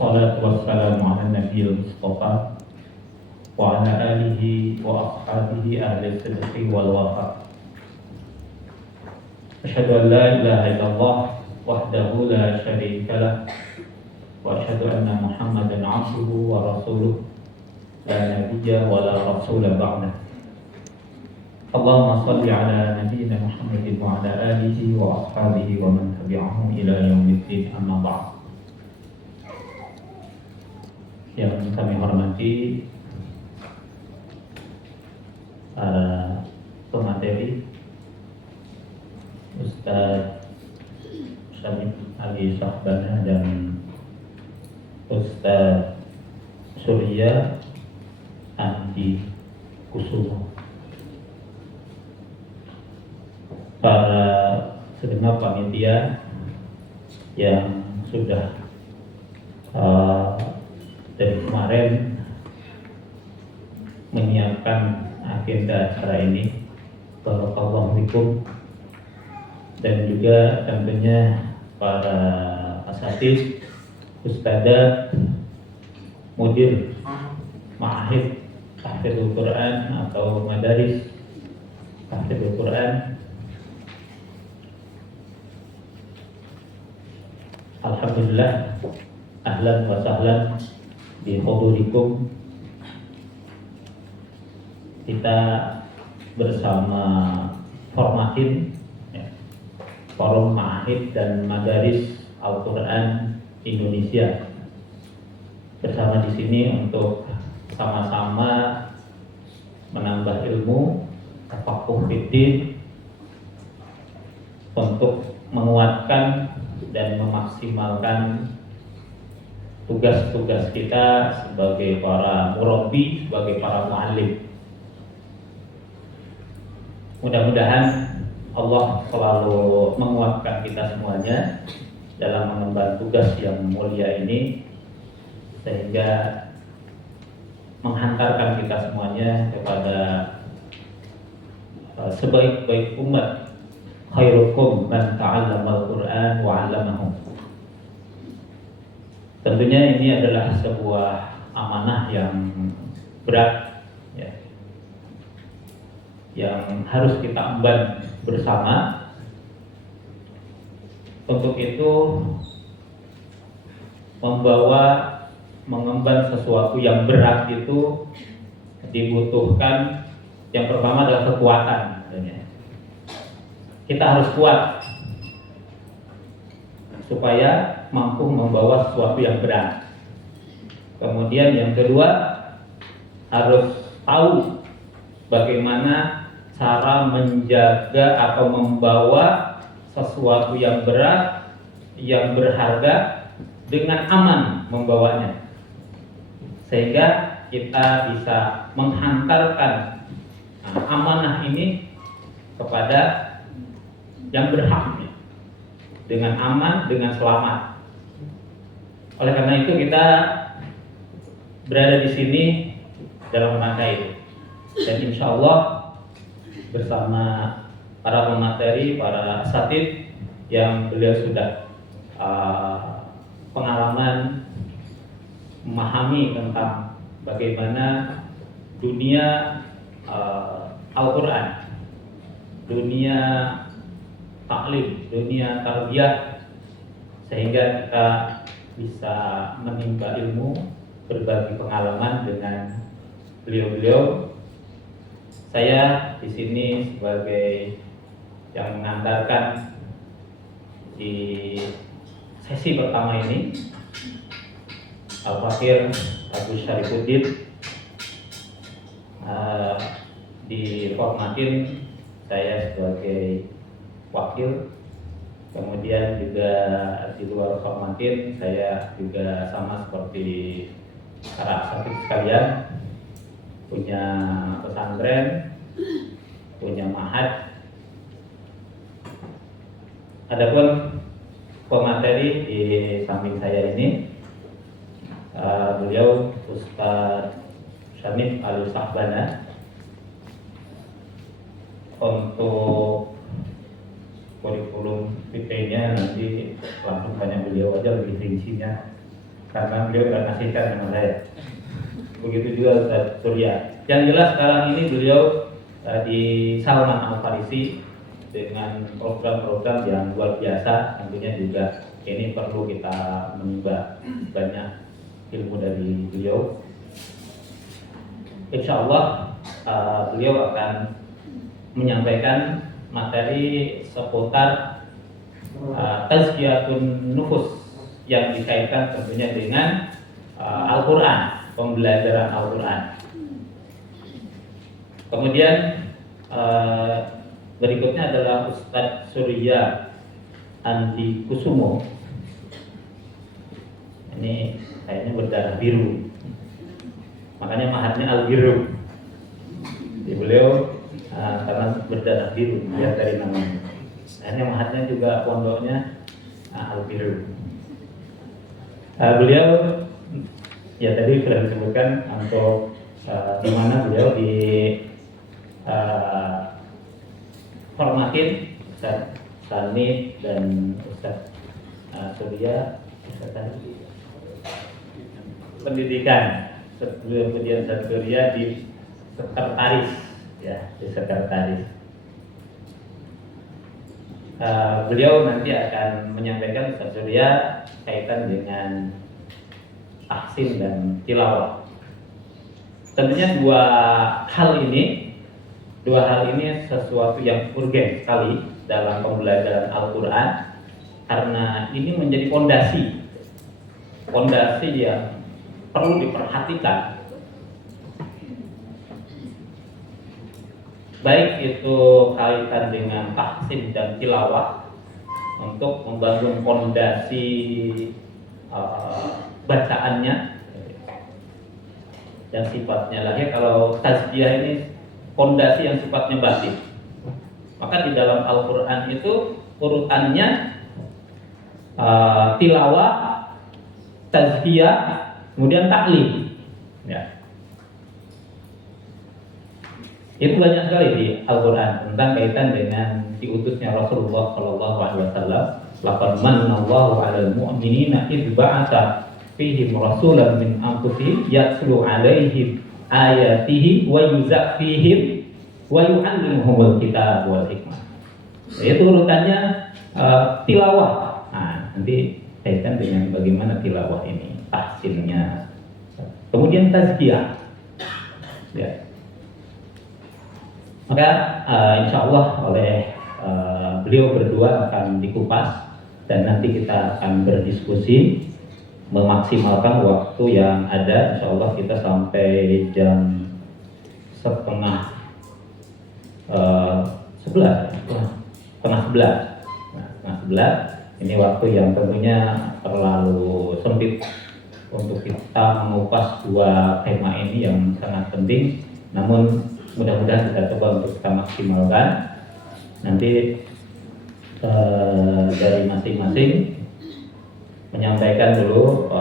Assalatu wassalamu ala nabiyil mustafa wa ala alihi wa ashabihi ahli sidqi wal wafa. Asyhadu an la ilaha illallah wahdahu la syarika lah wa asyhadu anna Muhammadan abduhu wa rasuluh la nabiyya wa la rasula ba'dah. Allahumma salli ala nabiyyina Muhammadin wa ala alihi wa ashabihi wa man tabi'ahum ila yaumiddin, amma ba'd. Yang kami hormati para pemateri, Ustaz Syamil Ali Syahbana dan Ustaz Surya Andi Kusumo, para segenap panitia yang sudah dari kemarin menyiapkan agenda acara ini, barakallahu fikum, dan juga tentunya para asatidz, ustadzah, mudir ma'ahid tahfidzul Quran atau madaris tahfidzul Quran. Alhamdulillah, ahlan wa sahlan di hudurikum. Kita bersama Formatin, Forum Ma'ahid dan Madaris Al-Quran Indonesia, bersama di sini untuk sama-sama menambah ilmu, tafaqquh fiddin, untuk menguatkan dan memaksimalkan tugas-tugas kita sebagai para murabbi, sebagai para muallim. Mudah-mudahan Allah selalu menguatkan kita semuanya dalam mengemban tugas yang mulia ini, sehingga menghantarkan kita semuanya kepada sebaik-baik umat. Khairukum man ta'allamal Qur'an wa 'allamahu. Tentunya ini adalah sebuah amanah yang berat, ya, yang harus kita emban bersama. Untuk itu, mengemban sesuatu yang berat itu dibutuhkan, yang pertama adalah kekuatan. Kita harus kuat supaya mampu membawa sesuatu yang berat. Kemudian yang kedua, harus tahu bagaimana cara menjaga atau membawa sesuatu yang berat, yang berharga, dengan aman membawanya, sehingga kita bisa menghantarkan amanah ini kepada yang berhak dengan aman, dengan selamat. Oleh karena itu kita berada di sini dalam rangka itu, dan insya Allah bersama para pemateri, para asatidz yang beliau sudah pengalaman memahami tentang bagaimana dunia Al-Quran, dunia taklim, dunia tarbiyah, sehingga kita bisa menimba ilmu, berbagi pengalaman dengan beliau-beliau. Saya di sini sebagai yang mengantarkan di sesi pertama ini, Al-Fakir Abu Syarifuddin. Di Formatin saya sebagai wakil, kemudian juga di luar Formatin saya juga sama seperti para asatidz sekalian, punya pesantren, punya ma'had. Adapun pemateri di samping saya ini, beliau Ustaz Syamil Ali Syahbana. Untuk kurikulum PT-nya nanti langsung tanya beliau aja lebih rincinya. karena beliau terkasihkan sama saya. Begitu juga Ustaz Surya. Yang jelas sekarang ini beliau di Salman Al Farisi dengan program-program yang luar biasa. Tentunya juga ini perlu kita menimba banyak ilmu dari beliau. Insya Allah beliau akan menyampaikan materi seputar tazkiyatun nufus yang dikaitkan tentunya dengan Al-Quran, pembelajaran Al-Quran. Kemudian berikutnya adalah Ustadz Surya Andi Kusumo. Ini kayaknya berdarah biru, makanya mahatnya Al-Biru. Jadi beliau karena berdarah biru, lihat dari namanya. Akhirnya mahatnya juga pondoknya Al-Biru. Beliau ya tadi sudah disebutkan untuk di mana beliau di hormatin Ustaz Sani dan Ustaz Surya pendidikan. Kemudian Ustaz Surya di sekretaris, ya di sekretaris. Beliau nanti akan menyampaikan Ustaz Surya kaitan dengan tahsin dan tilawah. Tentunya dua hal ini sesuatu yang urgen sekali dalam pembelajaran Al-Quran, karena ini menjadi fondasi yang perlu diperhatikan, baik itu kaitan dengan tahsin dan tilawah untuk membangun fondasi bacaannya yang sifatnya lahir. Kalau tazkiyah ini fondasi yang sifatnya batin, maka di dalam Al-Quran itu urutannya tilawah, tazkiyah, kemudian taklim, ya. Itu banyak sekali di Al-Quran tentang kaitan dengan diutusnya Rasulullah SAW. Laqad manallahu 'alal mu'minina idz ba'atsa fihim rasulan min anfusihim yatlu 'alaihim ayatihi wa yuzakkihim wa yu'allimuhumul kitab wal hikmah. Itu urutannya tilawah. Nah, nanti kaitan dengan bagaimana tilawah ini, tahsinnya. Kemudian tazkiyah. Ya. Maka insya Allah oleh beliau berdua akan dikupas dan nanti kita akan berdiskusi memaksimalkan waktu yang ada. Insya Allah kita sampai jam setengah 11. Ini waktu yang tentunya terlalu sempit untuk kita mengupas dua tema ini yang sangat penting. Namun mudah-mudahan kita coba untuk kita maksimalkan. Nanti dari masing-masing menyampaikan dulu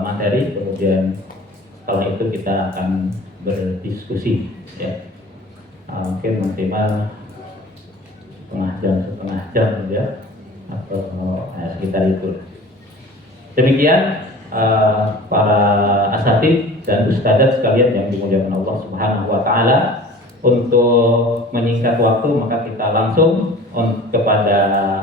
materi, kemudian setelah itu kita akan berdiskusi, ya. Mungkin maksimal setengah jam ya, atau sekitar itu. Demikian para asatid dan ustadzat sekalian yang dimuliakan Allah Subhanahu wa taala. Untuk menyingkat waktu, maka kita langsung kepada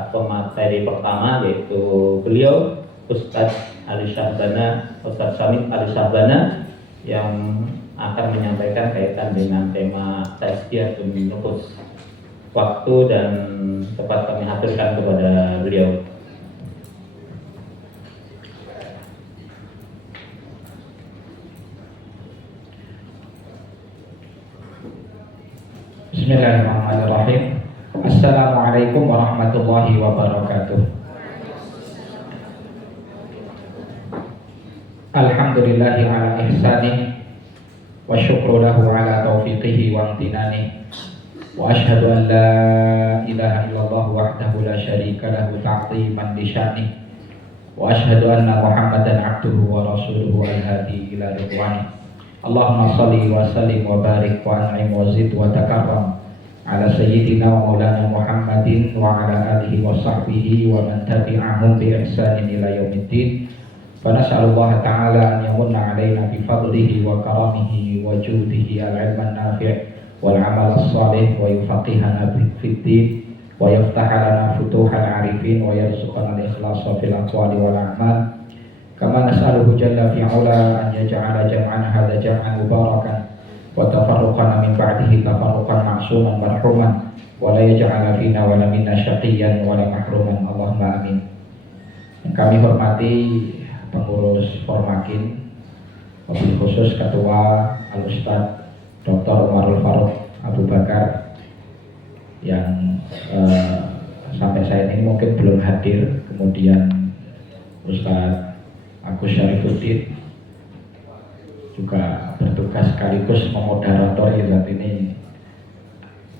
pemateri pertama, yaitu beliau Ustadz Ali Syahbana, Ustadz Syamil Ali Syahbana, yang akan menyampaikan kaitan dengan tema tazkiyatun nufus. Waktu dan tempat kami haturkan kepada beliau. Bismillahirrahmanirrahim. Assalamualaikum warahmatullahi wabarakatuh. Alhamdulillahi ala ihsanih wa syukru lahu ala taufiqihi wa amtinani. Wa ashhadu an la ilaha illallah wahdahu la syarika lahu ta'ziman li sya'nih. Wa ashhadu anna Muhammadan abduhu wa rasuluhu al-hadi ila ridwanih. Allahumma salli wa sallim wa barik wa an'im wa zid wa takarram ala sayyidina wa maulana Muhammadin wa ala alihi wa sahbihi wa man tabi'ahum bi ihsanin ila yaumiddin. Fanas'alullah ta'ala an yamunna alaina bi fadlihi wa karamihi wa judihi al-ilman nafi' wal amal as-salih wa yufaqihana fid din wa yaftah lana futuhal arifin wa yarzuqana al-ikhlasa fil aqwali wal a'mal. Kama nas'aluhu jalla fi'ala an yaj'ala jam'ana hadha jam'an mubarakan wa tafarruqana min ba'dihi tafarruqan ma'suman marhuman wa la yaj'ala fina wa la minna syaqiyyan wa la mahruman. Allahumma amin. Yang kami hormati pengurus Formakin, wabil khusus Ketua Al-Ustadz Dr. Umarul Faruq Abu Bakar yang sampai saat ini mungkin belum hadir, kemudian Ustadz Agus Syarifuddin juga bertugas sekaligus memoderatori saat ini.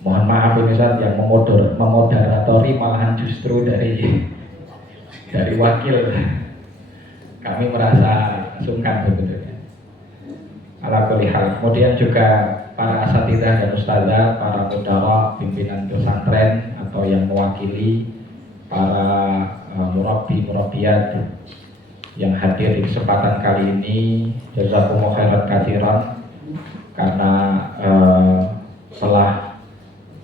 Mohon maaf ini Ustadz, yang memoderatori malahan justru dari wakil. Kami merasa sungkan sebetulnya. Ala kulli hal. Kemudian juga para asatidzah dan ustadzah, para mudara, pimpinan pesantren atau yang mewakili para murabbi-murabbiat yang hadir di kesempatan kali ini, jazakumullahu khairan katsiran karena telah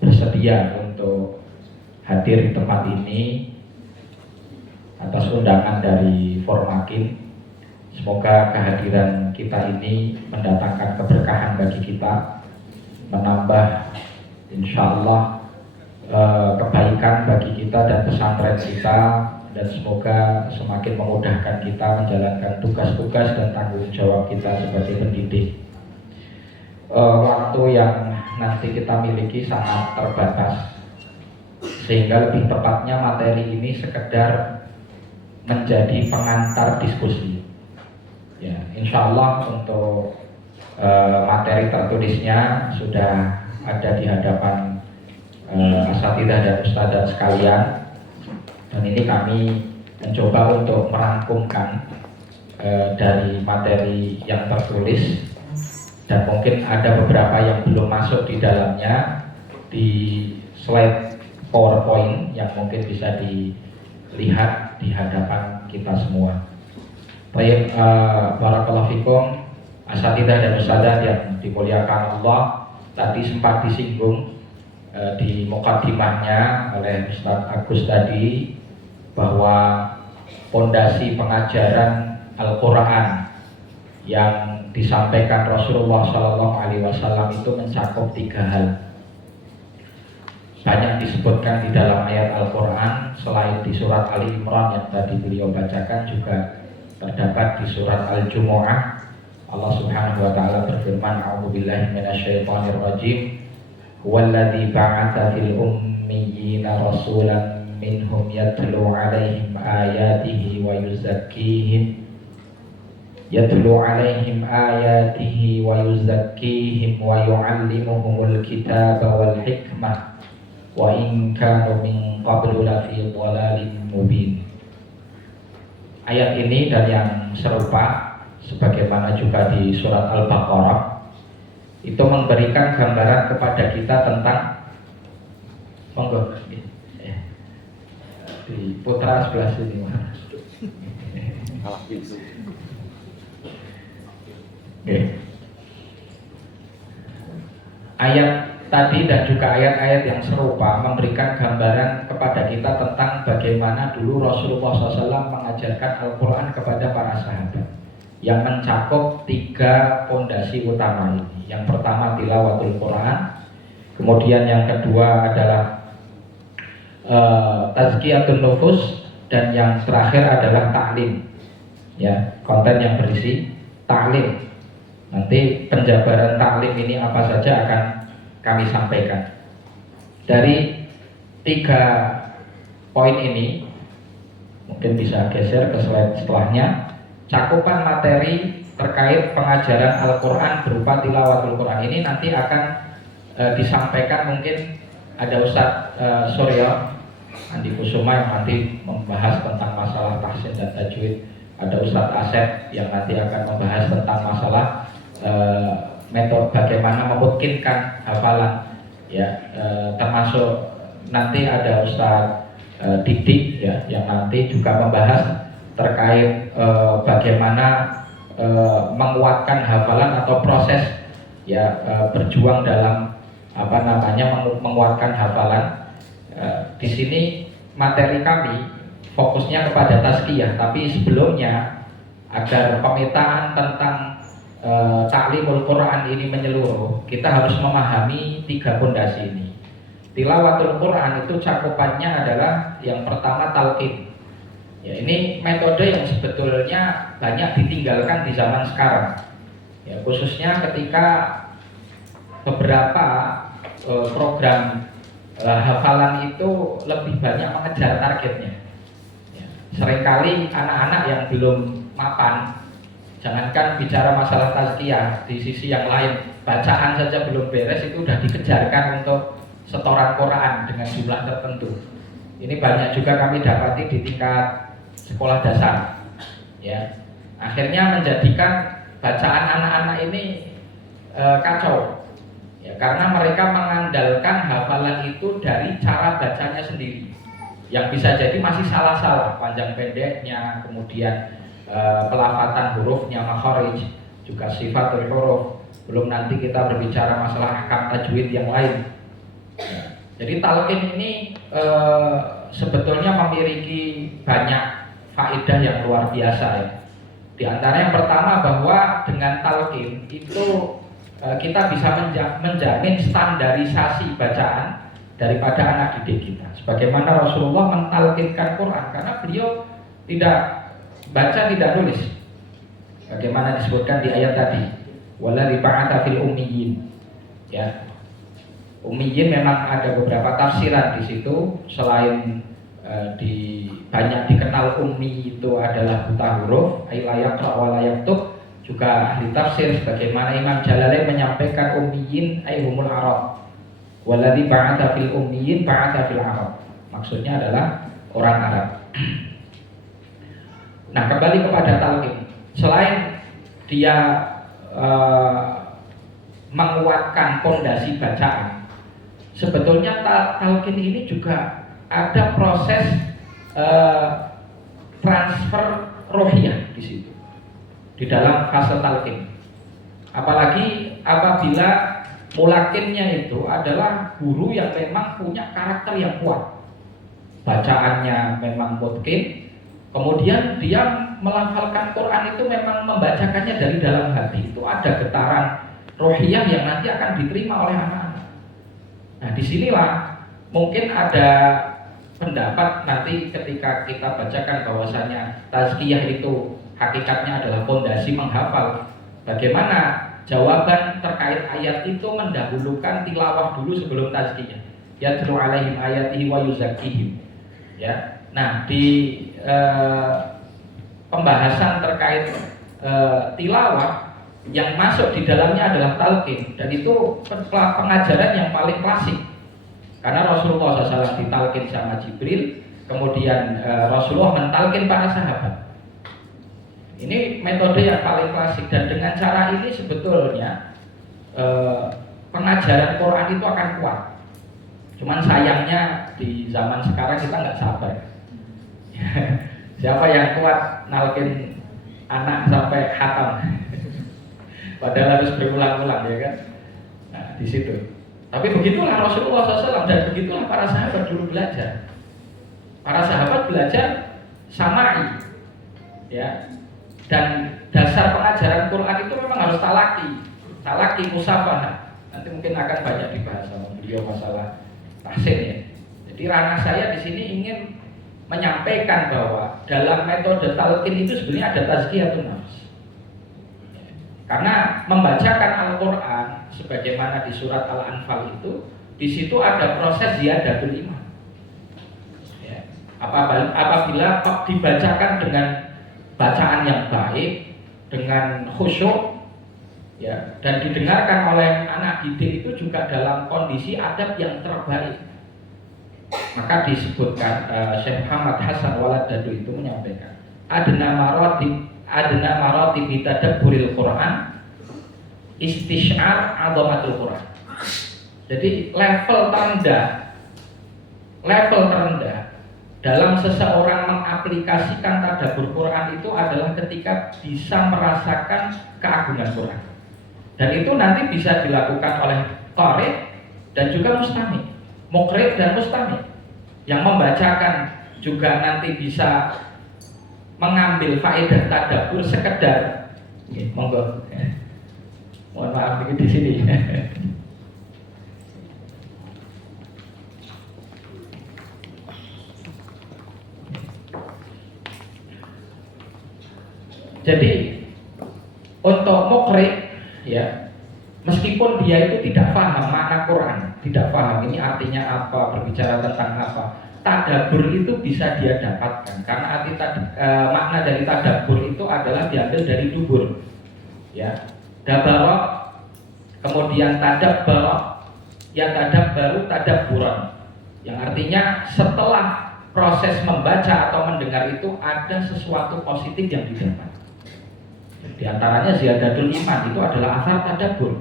bersedia untuk hadir di tempat ini atas undangan dari Formakin. Semoga kehadiran kita ini mendatangkan keberkahan bagi kita, menambah insya Allah kebaikan bagi kita dan pesantren kita, dan semoga semakin memudahkan kita menjalankan tugas-tugas dan tanggung jawab kita sebagai pendidik. Waktu yang nanti kita miliki sangat terbatas, sehingga lebih tepatnya materi ini sekedar menjadi pengantar diskusi. Ya, insya Allah untuk materi tertulisnya sudah ada di hadapan asatidzah dan ustadzah sekalian, dan ini kami mencoba untuk merangkumkan dari materi yang tertulis, dan mungkin ada beberapa yang belum masuk di dalamnya di slide PowerPoint yang mungkin bisa dilihat di hadapan kita semua. Baik, barakallahu fikum asatidzah dan ustadzah yang dimuliakan Allah. Tadi sempat disinggung di mukaddimahnya oleh Ustaz Agus tadi bahwa pondasi pengajaran Al-Quran yang disampaikan Rasulullah SAW itu mencakup 3 hal. Banyak disebutkan di dalam ayat Al-Quran, selain di surat Ali Imran yang tadi beliau bacakan, juga terdapat di surat Al-Jumu'ah. Allah Subhanahu wa taala berfirman, a'udzubillahi minasyaitonir rajim, huwallazi ba'atsa fil ummiyina rasulan minhum yatlu 'alaihim ayatihi wa yuzakkihim wa yu'allimuhumul kitaba wal hikmah wa in kanu min qablu lafi dhalalin mubin. Ayat ini dan yang serupa sebagaimana juga di surat Al-Baqarah itu memberikan gambaran kepada kita tentang di putra sebelah sini. Ayat tadi dan juga ayat-ayat yang serupa memberikan gambaran kepada kita tentang bagaimana dulu Rasulullah SAW mengajarkan Al-Quran kepada para sahabat, yang mencakup 3 pondasi utama ini. Yang pertama tilawatul Quran, kemudian yang kedua adalah tazkiyatun nufus, dan yang terakhir adalah ta'lim. Ya, konten yang berisi ta'lim. Nanti penjabaran ta'lim ini apa saja akan kami sampaikan. Dari 3 poin ini, mungkin bisa geser ke slide setelahnya. Cakupan materi terkait pengajaran Al-Quran berupa tilawatul Quran ini nanti akan disampaikan, mungkin ada Ustadz Surya Andi Kusuma yang nanti membahas tentang masalah tahsin dan tajwid, ada Ustadz Asep yang nanti akan membahas tentang masalah metode bagaimana memungkinkan hafalan, ya, termasuk nanti ada Ustadz Didik ya yang nanti juga membahas terkait bagaimana menguatkan hafalan atau proses berjuang dalam menguatkan hafalan. Di sini materi kami fokusnya kepada tazkiyah, tapi sebelumnya agar pemetaan tentang ta'limul Quran ini menyeluruh, kita harus memahami 3 fondasi ini. Tilawatul Quran itu cakupannya adalah yang pertama talqin. Ya, ini metode yang sebetulnya banyak ditinggalkan di zaman sekarang. Ya, khususnya ketika beberapa program hafalan itu lebih banyak mengejar targetnya. Ya, seringkali anak-anak yang belum mapan, jangankan bicara masalah tazkiyah, di sisi yang lain bacaan saja belum beres itu sudah dikejarkan untuk setoran Quran dengan jumlah tertentu. Ini banyak juga kami dapati di tingkat sekolah dasar. Ya, akhirnya menjadikan bacaan anak-anak ini kacau. Ya, karena mereka mengandalkan hafalan itu dari cara bacanya sendiri, yang bisa jadi masih salah-salah panjang pendeknya, kemudian pelafatan hurufnya, makharij, juga sifatul huruf. Belum nanti kita berbicara masalah ahkam tajwid yang lain. Ya, jadi talqin ini sebetulnya memiliki banyak faedah yang luar biasa ya. Di antara yang pertama bahwa dengan talqin itu kita bisa menjamin standarisasi bacaan daripada anak didik kita. Sebagaimana Rasulullah mentalqinkan Quran karena beliau tidak baca, tidak nulis. Bagaimana disebutkan di ayat tadi, waladzi ba'atsa fil ummiyin. Ya. Ummiyin memang ada beberapa tafsiran di situ. Selain banyak dikenal ummi itu adalah buta huruf, ay la yaqra wa la yaktub, juga ahli tafsir sebagaimana Imam Jalalain menyampaikan ummiyin ay humul arab. Waladzi ba'atsa fil ummiyin ba'atsa fil arab. Maksudnya adalah orang Arab. Nah, kembali kepada talqin. Selain dia menguatkan pondasi bacaan, sebetulnya talqin ini juga ada proses transfer rohiyah di situ, di dalam fase talqin. Apalagi apabila mulakinnya itu adalah guru yang memang punya karakter yang kuat, bacaannya memang mutqin, kemudian dia melafalkan Quran itu memang membacakannya dari dalam hati. Itu ada getaran rohiyah yang nanti akan diterima oleh anak-anak. Nah, disinilah mungkin ada pendapat nanti ketika kita bacakan bahwasanya tazkiyah itu hakikatnya adalah fondasi menghafal. Bagaimana jawaban terkait ayat itu mendahulukan tilawah dulu sebelum tazkiyah. Yatlu alaihim ayatihi wa yuzakkihim. Ya. Nah, di pembahasan terkait tilawah yang masuk di dalamnya adalah talqin, dan itu pengajaran yang paling klasik karena Rasulullah SAW ditalqin sama Jibril, kemudian Rasulullah mentalqin para sahabat. Ini metode yang paling klasik, dan dengan cara ini sebetulnya pengajaran Quran itu akan kuat. Cuman sayangnya di zaman sekarang kita nggak sabar. Siapa yang kuat nalkin anak sampai khatam? Padahal harus berulang-ulang, ya kan? Nah, di situ. Tapi begitulah Rasulullah SAW dan begitulah para sahabat dulu belajar. Para sahabat belajar samai, ya. Dan dasar pengajaran Quran itu memang harus talaki musafahah. Nanti mungkin akan banyak dibahas sama beliau masalah tahsin ya. Jadi ranah saya di sini ingin menyampaikan bahwa dalam metode talqin itu sebenarnya ada tazkiyatun nafs. Karena membacakan Al-Quran sebagaimana di surat Al-Anfal itu, di situ ada proses ziyadatul iman. Ya. Apabila dibacakan dengan bacaan yang baik, dengan khusyuk, ya, dan didengarkan oleh anak didik itu juga dalam kondisi adab yang terbaik. Maka disebutkan Syekh Muhammad Hasan Waladadu itu menyampaikan adna maratib tadabburil Quran istisyar azamatul Quran. Jadi level terendah dalam seseorang mengaplikasikan tadabbur Quran itu adalah ketika bisa merasakan keagungan Quran. Dan itu nanti bisa dilakukan oleh qari dan juga mustami, muqri dan mustami. Yang membacakan juga nanti bisa mengambil faedah tadabbur sekedar. Monggo. Mohon maaf dikit di sini. Jadi untuk muqri ya, meskipun dia itu tidak paham makna Quran, tidak paham ini artinya apa, berbicara tentang apa, tadabbur itu bisa dia dapatkan karena makna dari tadabbur itu adalah diambil dari dubur ya, dabarok kemudian tadabbarok ya, tadabbaru tadabburan, yang artinya setelah proses membaca atau mendengar itu ada sesuatu positif yang didapat. Di antaranya ziyadatul iman itu adalah asar tadabbur.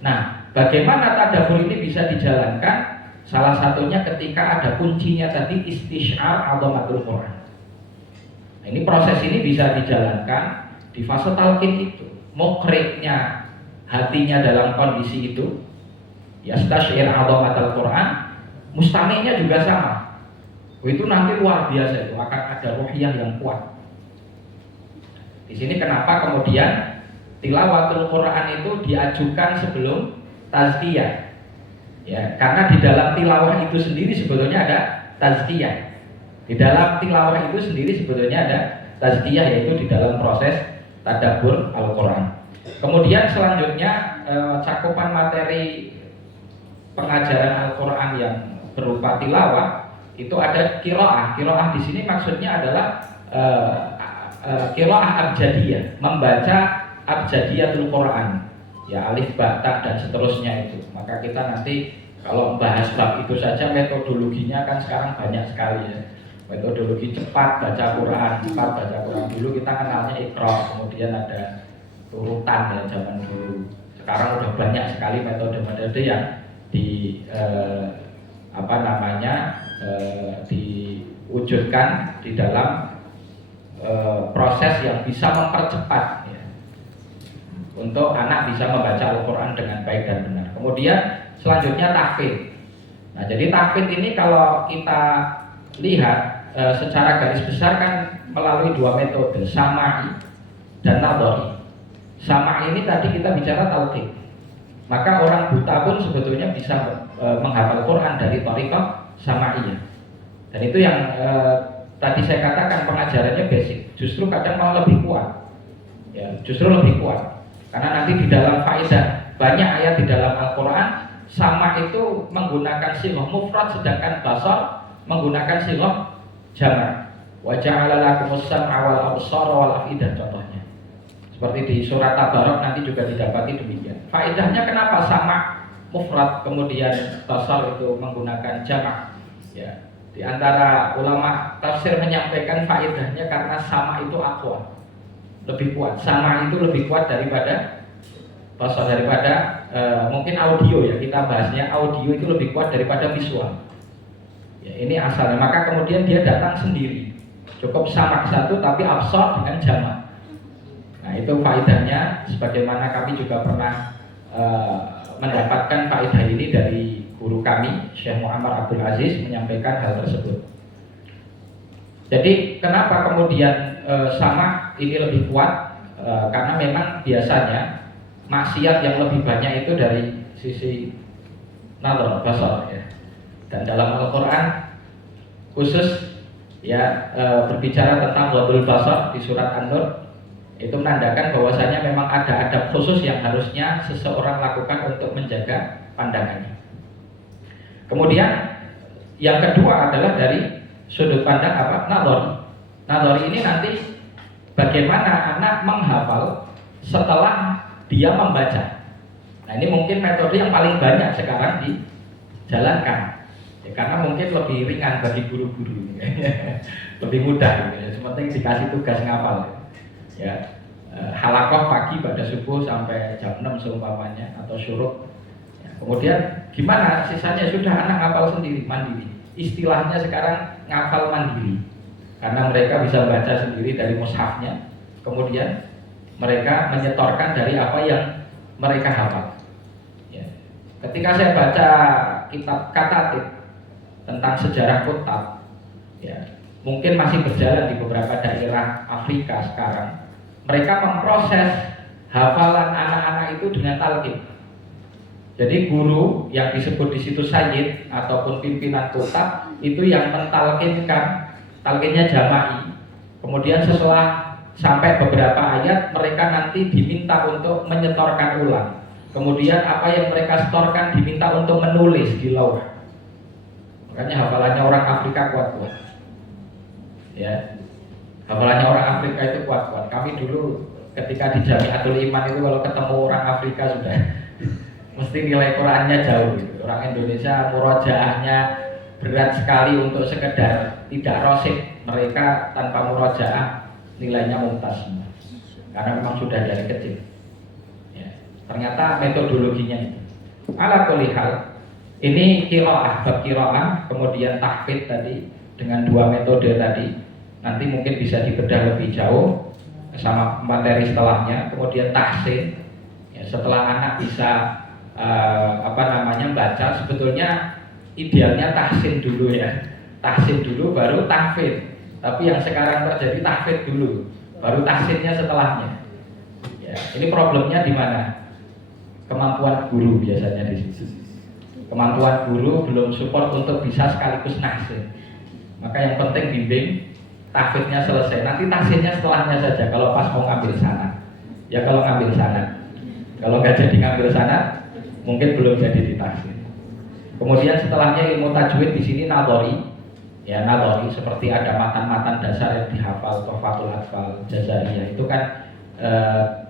Nah, bagaimana tadabbur ini bisa dijalankan? Salah satunya ketika ada kuncinya tadi istisyar azamatul Quran. Nah, ini proses ini bisa dijalankan di fase talqin itu. Muqri'nya hatinya dalam kondisi itu yastasyir azamatul Quran, mustami'nya juga sama. Itu nanti luar biasa, itu akan ada ruhiyah yang kuat. Di sini kenapa kemudian tilawatul Quran itu diajukan sebelum tazkiyah? Ya, karena di dalam tilawah itu sendiri sebetulnya ada tazkiyah. Di dalam tilawah itu sendiri sebetulnya ada tazkiyah, yaitu di dalam proses tadabbur Al-Quran. Kemudian selanjutnya cakupan materi pengajaran Al-Quran yang berupa tilawah itu ada qiraah. Qiraah di sini maksudnya adalah qiraah abjadiyah, membaca abjadiyatul Quran ya, alif, ba, ta dan seterusnya itu. Maka kita nanti kalau membahas bab itu saja metodologinya kan sekarang banyak sekali ya. Metodologi cepat baca Quran, cepat baca Quran. Dulu kita kenalnya Iqra, kemudian ada turutan ya zaman dulu. Sekarang udah banyak sekali metode-metode yang diwujudkan di dalam proses yang bisa mempercepat ya, untuk anak bisa membaca Al-Quran dengan baik dan benar. Kemudian selanjutnya tahfidz. Nah, jadi tahfidz ini kalau kita lihat secara garis besar kan melalui dua metode, sama'i dan nadhari. Sama'i ini tadi kita bicara talqin. Maka orang buta pun sebetulnya bisa menghafal Quran dari thariqah sama'iyah. Dan itu yang tadi saya katakan pengajarannya basic, justru kadang malah lebih kuat. Ya, justru lebih kuat. Karena nanti di dalam faedah banyak ayat di dalam Al-Quran sama itu menggunakan sighah mufrad, sedangkan basar menggunakan sighah jamak. Wa ja'ala lakumus sam'a wal absara wal afidah contohnya. Seperti di surat Tabarok nanti juga didapati demikian. Faedahnya kenapa sama mufrad kemudian basar itu menggunakan jamak? Ya. Di antara ulama tafsir menyampaikan faedahnya karena sama itu aqwa, lebih kuat. Sama itu lebih kuat daripada basar, daripada mungkin audio ya, kita bahasnya audio itu lebih kuat daripada visual. Ya, ini asalnya. Maka kemudian dia datang sendiri. Cukup sama satu tapi absar dengan jamak. Nah, itu faedahnya, sebagaimana kami juga pernah mendapatkan faedah ini dari guru kami Syekh Muhammad Abdul Aziz menyampaikan hal tersebut. Jadi kenapa kemudian sama ini lebih kuat? Karena memang biasanya maksiat yang lebih banyak itu dari sisi nadhar basar ya. Dan dalam Al-Quran khusus ya berbicara tentang ghadul basar di surat An-Nur, itu menandakan bahwasanya memang ada adab khusus yang harusnya seseorang lakukan untuk menjaga pandangannya. Kemudian yang kedua adalah dari sudut pandang apa? Nadhari. Nadhari ini nanti bagaimana anak menghafal setelah dia membaca. Nah, ini mungkin metode yang paling banyak sekarang dijalankan. Ya, karena mungkin lebih ringan bagi guru-guru. Lebih mudah ya. Sepenting dikasih tugas ngapal. Ya, halakoh pagi pada subuh sampai jam 6 seumpamanya atau syuruk. Ya, kemudian gimana sisanya sudah anak hafal sendiri mandiri. istilahnya sekarang ngafal mandiri, karena mereka bisa baca sendiri dari mushafnya, kemudian mereka menyetorkan dari apa yang mereka hafal. Ya. Ketika saya baca kitab Katatib tentang sejarah Kutab, ya, mungkin masih berjalan di beberapa daerah Afrika sekarang, mereka memproses hafalan anak-anak itu dengan talqin. Jadi guru yang disebut di situ sayyid ataupun pimpinan Kutab itu yang mentalkinkan, talqinnya jama'i. Kemudian setelah sampai beberapa ayat, mereka nanti diminta untuk menyetorkan ulang. Kemudian apa yang mereka setorkan diminta untuk menulis di lauh. Makanya hafalannya orang Afrika kuat-kuat. Ya, hafalannya orang Afrika itu kuat-kuat. Kami dulu ketika di Jamiatul Iman itu kalau ketemu orang Afrika sudah mesti nilai Qurannya jauh gitu. Orang Indonesia murojaahnya berat sekali untuk sekedar tidak rosik. Mereka tanpa murojaah nilainya mumtaz karena memang sudah dari kecil. Ya, ternyata metodologinya itu. Ala kulli hal, ini qiraah, bab qiraah, kemudian tahfidz tadi dengan dua metode tadi. Nanti mungkin bisa dibedah lebih jauh sama materi setelahnya. Kemudian tahsin, ya, setelah anak bisa baca, sebetulnya idealnya tahsin dulu ya. Tahsin dulu baru tahfidz. Tapi yang sekarang terjadi tahfidz dulu, baru tahsinnya setelahnya. Ya, ini problemnya di mana? Kemampuan guru biasanya di situ. Kemampuan guru belum support untuk bisa sekaligus tahsin. Maka yang penting bimbing, tahfidznya selesai. Nanti tahsinnya setelahnya saja. Kalau pas mau ngambil sana, ya kalau ngambil sana. Kalau nggak jadi ngambil sana, mungkin belum jadi ditahsin. Kemudian setelahnya ilmu tajwid di sini nadhari. Ya, nadhari seperti ada matan-matan dasar yang dihafal, Tuhfatul Atfal, Jazariyah, itu kan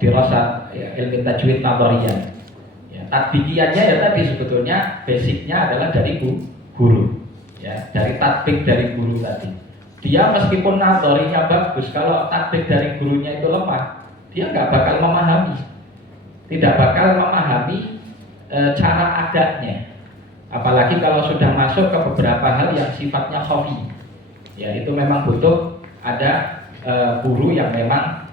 dirasat ya, ilmu tajwid nadhariyah. Ya, tatbiqiyannya ya tadi sebetulnya basicnya adalah dari guru. Ya, dari tatbik dari guru tadi. Dia meskipun nadharinya bagus, kalau tatbik dari gurunya itu lemah, dia nggak bakal memahami. Tidak bakal memahami cara adanya. Apalagi kalau sudah masuk ke beberapa hal yang sifatnya khafi, ya itu memang butuh ada guru yang memang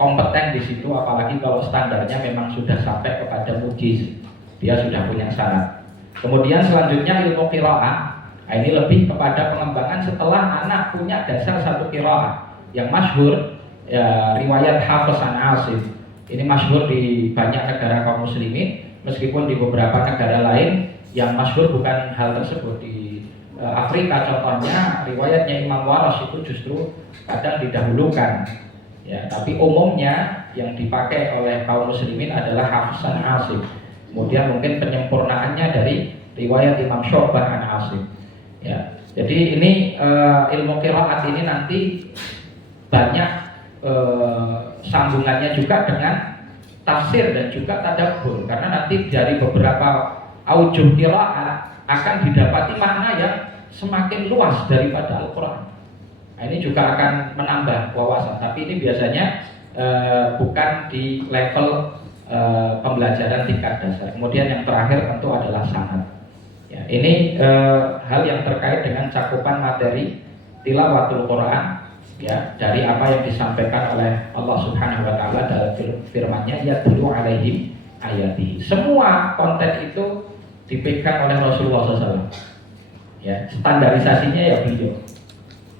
kompeten di situ. Apalagi kalau standarnya memang sudah sampai kepada mujiz, dia sudah punya syarat. Kemudian selanjutnya ilmu qiraah, ini lebih kepada pengembangan setelah anak punya dasar satu qiraah yang masyhur, ya, riwayat Hafiz an Asim. Ini masyhur di banyak negara kaum muslimin. Meskipun di beberapa negara lain yang masyhur bukan hal tersebut. Di Afrika contohnya riwayatnya Imam Waras itu justru kadang didahulukan. Ya, tapi umumnya yang dipakai oleh kaum muslimin adalah Hafiz an Asim. Kemudian mungkin penyempurnaannya dari riwayat Imam Syu'bah an Asim. Ya, jadi ini ilmu qiraat ini nanti banyak sambungannya juga dengan tafsir dan juga tadabbur, karena nanti dari beberapa aujuh qiraat akan didapati makna yang semakin luas daripada Al-Quran. Nah, ini juga akan menambah wawasan, tapi ini biasanya bukan di level pembelajaran tingkat dasar. Kemudian yang terakhir tentu adalah sanad. Ya, ini hal yang terkait dengan cakupan materi tilawatul Quran. Ya, dari apa yang disampaikan oleh Allah Subhanahu wa taala dalam firman-Nya, yatlu alaihim ayati. Semua konten itu dipegang oleh Rasulullah SAW. Ya, standarisasinya ya beliau.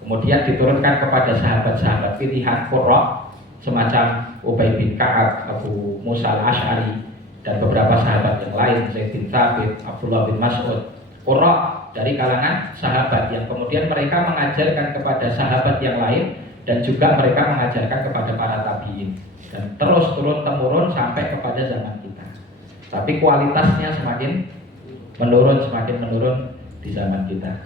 Kemudian diturunkan kepada sahabat-sahabat pilihan qurra semacam Ubay bin Ka'ab, Abu Musa al-Asy'ari dan beberapa sahabat yang lain, Zaid bin Thabit, Abdullah bin Mas'ud. Qurra dari kalangan sahabat yang kemudian mereka mengajarkan kepada sahabat yang lain dan juga mereka mengajarkan kepada para tabi'in, dan terus turun temurun sampai kepada zaman kita. Tapi kualitasnya semakin menurun di zaman kita.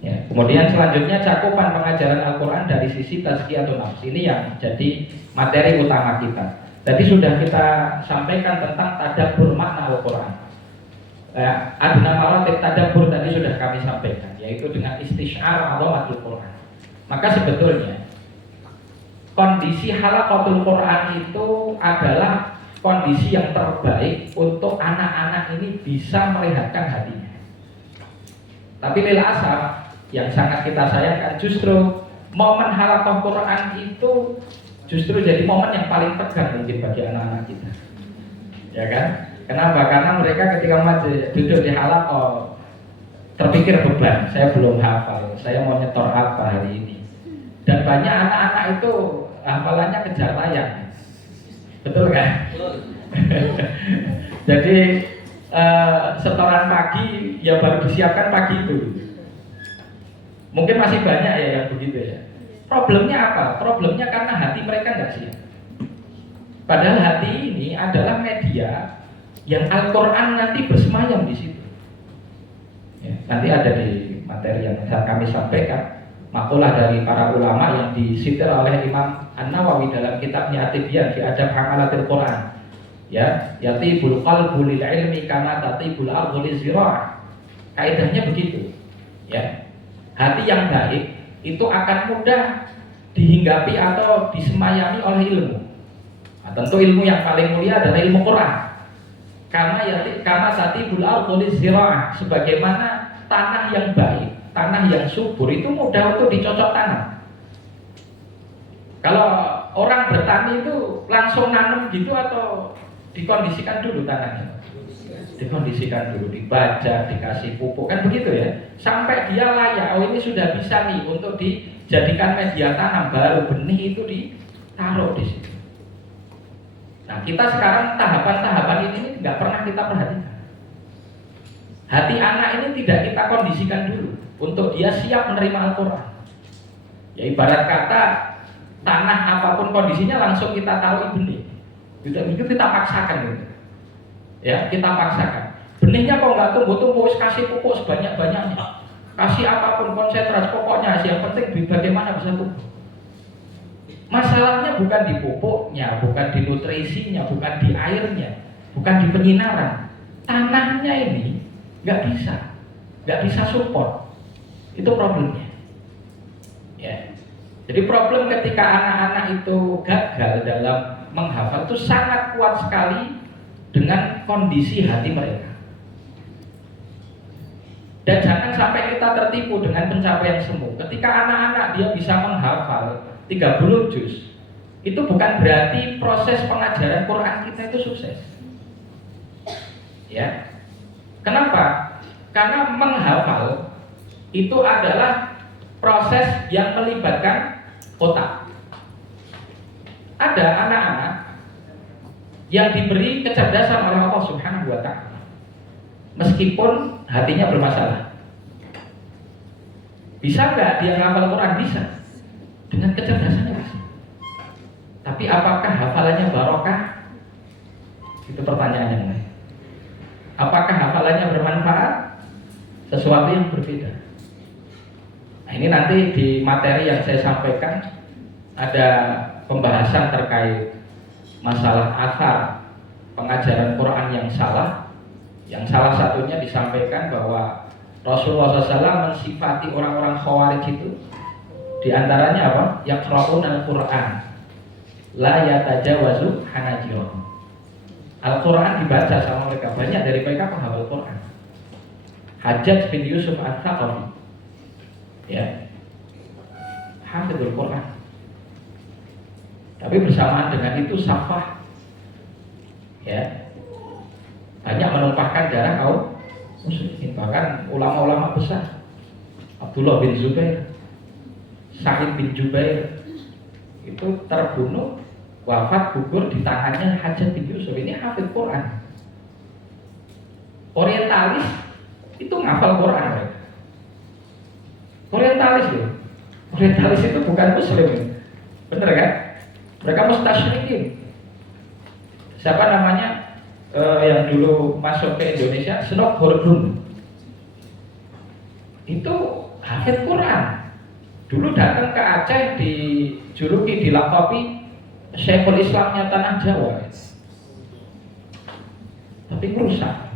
Ya, kemudian selanjutnya cakupan pengajaran Al-Quran dari sisi tazkiyatun nafs, ini yang jadi materi utama kita. Tadi sudah kita sampaikan tentang tadabbur makna Al-Quran. Adna maratib tadabbur tadi sudah kami sampaikan, yaitu dengan istisyar azamatul Quran. Maka sebetulnya kondisi halaqatul Quran itu adalah kondisi yang terbaik untuk anak-anak ini bisa merehatkan hatinya. Tapi lil asaf yang sangat kita sayangkan justru momen halaqah Quran itu justru jadi momen yang paling tegang mungkin bagi anak-anak kita. Ya kan? Kenapa? Karena mereka ketika duduk di halaqah terpikir beban, saya belum hafal, saya mau nyetor apa hari ini. Dan banyak anak-anak itu hafalannya kejar tayang. Betul kan? Jadi setoran pagi ya baru disiapkan pagi itu. Mungkin masih banyak ya yang begitu ya. Problemnya apa? Problemnya karena hati mereka nggak siap. Padahal hati ini adalah media yang Al-Quran nanti bersemayam di situ. Ya, nanti ada di materi yang kami sampaikan, makalah dari para ulama yang disitir oleh Imam An-Nawawi dalam kitabnya At-Tibyan fi Adab Hamalatil Quran. Ya, yatibul qalbu lil ilmi kama tatibul ardu lizira'ah. Kaidahnya begitu. Ya. Hati yang baik itu akan mudah dihinggapi atau disemayami oleh ilmu. Nah, tentu ilmu yang paling mulia adalah ilmu Quran. Karena tatibul ardu lizira'ah, sebagaimana tanah yang baik, tanah yang subur itu mudah untuk dicocok tanam. Kalau orang bertani itu langsung nanam gitu atau dikondisikan dulu tanahnya? Dikondisikan dulu, dibajak, dikasih pupuk, kan begitu ya. Sampai dia layak, oh ini sudah bisa nih untuk dijadikan media tanam, baru benih itu ditaruh di situ. Nah, kita sekarang tahapan-tahapan ini nggak pernah kita perhatikan. Hati anak ini tidak kita kondisikan dulu untuk dia siap menerima Al-Quran. Ya ibarat kata tanah apapun kondisinya langsung kita taruh benih. Itu kita paksakan gitu. Ya, kita paksakan. Benihnya kok nggak tumbuh-tumbuh, kasih pupuk sebanyak-banyaknya. Kasih apapun konsentrasi, pokoknya yang penting bagaimana bisa tumbuh. Masalahnya bukan di pupuknya, bukan di nutrisinya, bukan di airnya, bukan di penyinaran. Tanahnya ini nggak bisa support. Itu problemnya. Ya. Jadi problem ketika anak-anak itu gagal dalam menghafal itu sangat kuat sekali dengan kondisi hati mereka. Dan jangan sampai kita tertipu dengan pencapaian semu. Ketika anak-anak dia bisa menghafal 30 juz, itu bukan berarti proses pengajaran Quran kita itu sukses. Ya. Kenapa? Karena menghafal itu adalah proses yang melibatkan otak. Ada anak-anak yang diberi kecerdasan oleh Allah Subhanahu wa Ta'ala, meskipun hatinya bermasalah. Bisa nggak dia menghafal Quran? Bisa, dengan kecerdasannya bisa. Tapi apakah hafalannya barokah? Itu pertanyaannya. Apakah hafalannya bermanfaat? Sesuatu yang berbeda. Nah, ini nanti di materi yang saya sampaikan ada pembahasan terkait masalah asar pengajaran Quran yang salah. Yang salah satunya disampaikan bahwa Rasulullah SAW mensifati orang-orang Khawarij itu di antaranya apa? Yaqra'un al-Quran la yatajawazu hanajirahum. Al-Quran dibaca sama mereka, banyak dari mereka penghafal Quran. Hajjaj bin Yusuf Al-Thaqafi, ya, hafizul Quran. Tapi bersamaan dengan itu safah, ya, banyak menumpahkan darah kaum muslimin. Bahkan ulama-ulama besar, Abdullah bin Zubair, Sa'id bin Jubair, itu terbunuh, wafat, gugur di tangannya Hajjaj bin Yusuf. Ini hafid Quran. Orientalis itu ngafal Quran mereka. Orientalis loh. Orientalis itu bukan muslim, bener kan? Mereka mustasyrikin. Siapa namanya yang dulu masuk ke Indonesia, Senok Hordun. Itu hafid Quran. Dulu datang ke Aceh, dijuluki, dilakabi Syekhul Islamnya tanah Jawa. Tapi merusak.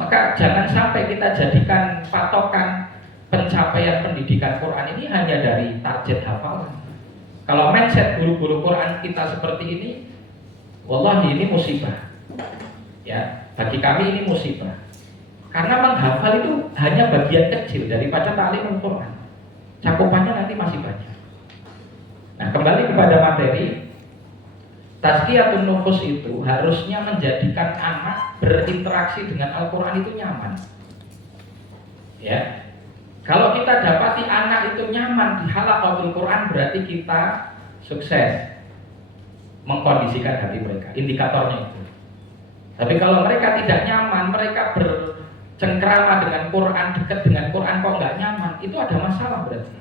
Maka jangan sampai kita jadikan patokan pencapaian pendidikan Quran ini hanya dari target hafalan. Kalau mindset guru-guru Quran kita seperti ini, wallahi ini musibah. Ya, bagi kami ini musibah. Karena menghafal itu hanya bagian kecil daripada ta'limul Quran. Cakupannya nanti masih banyak. Nah, kembali kepada materi, tazkiyatun nufus itu harusnya menjadikan anak berinteraksi dengan Al-Quran itu nyaman. Ya, kalau kita dapati anak itu nyaman di halaqatul Quran, berarti kita sukses mengkondisikan hati mereka. Indikatornya itu. Tapi kalau mereka tidak nyaman, mereka bercengkrama dengan Quran, dekat dengan Quran kok nggak nyaman, itu ada masalah berarti.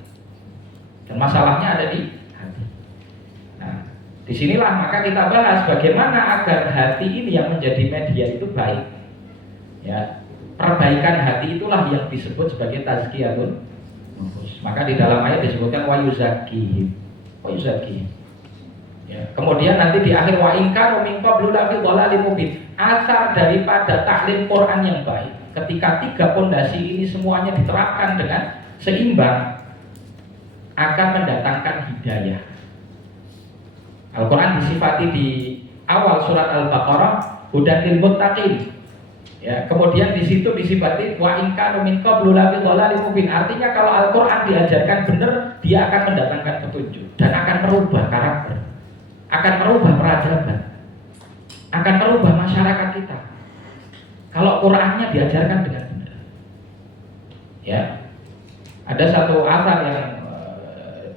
Dan masalahnya ada di hati. Nah, disinilah maka kita bahas bagaimana agar hati ini yang menjadi media itu baik. Ya, perbaikan hati itulah yang disebut sebagai tazkiyatun nufus. Maka di dalam ayat disebutkan wa yuzakkihim. Wa yuzakkihim. Ya, kemudian nanti di akhir wa in kanu min qablu lafi dhalalin mubin. Asar daripada taklim Quran yang baik. Ketika tiga pondasi ini semuanya diterapkan dengan seimbang, akan mendatangkan hidayah. Al-Quran disifati di awal surat Al-Baqarah hudan lil muttaqin. Ya, kemudian di situ disifati wa in kanu min qablu lafi dhalalin mubin. Artinya kalau Al-Quran diajarkan benar, dia akan mendatangkan petunjuk dan akan merubah karakter, akan merubah peradaban, akan merubah masyarakat kita. Kalau Qurannya diajarkan dengan benar. Ya. Ada satu asar yang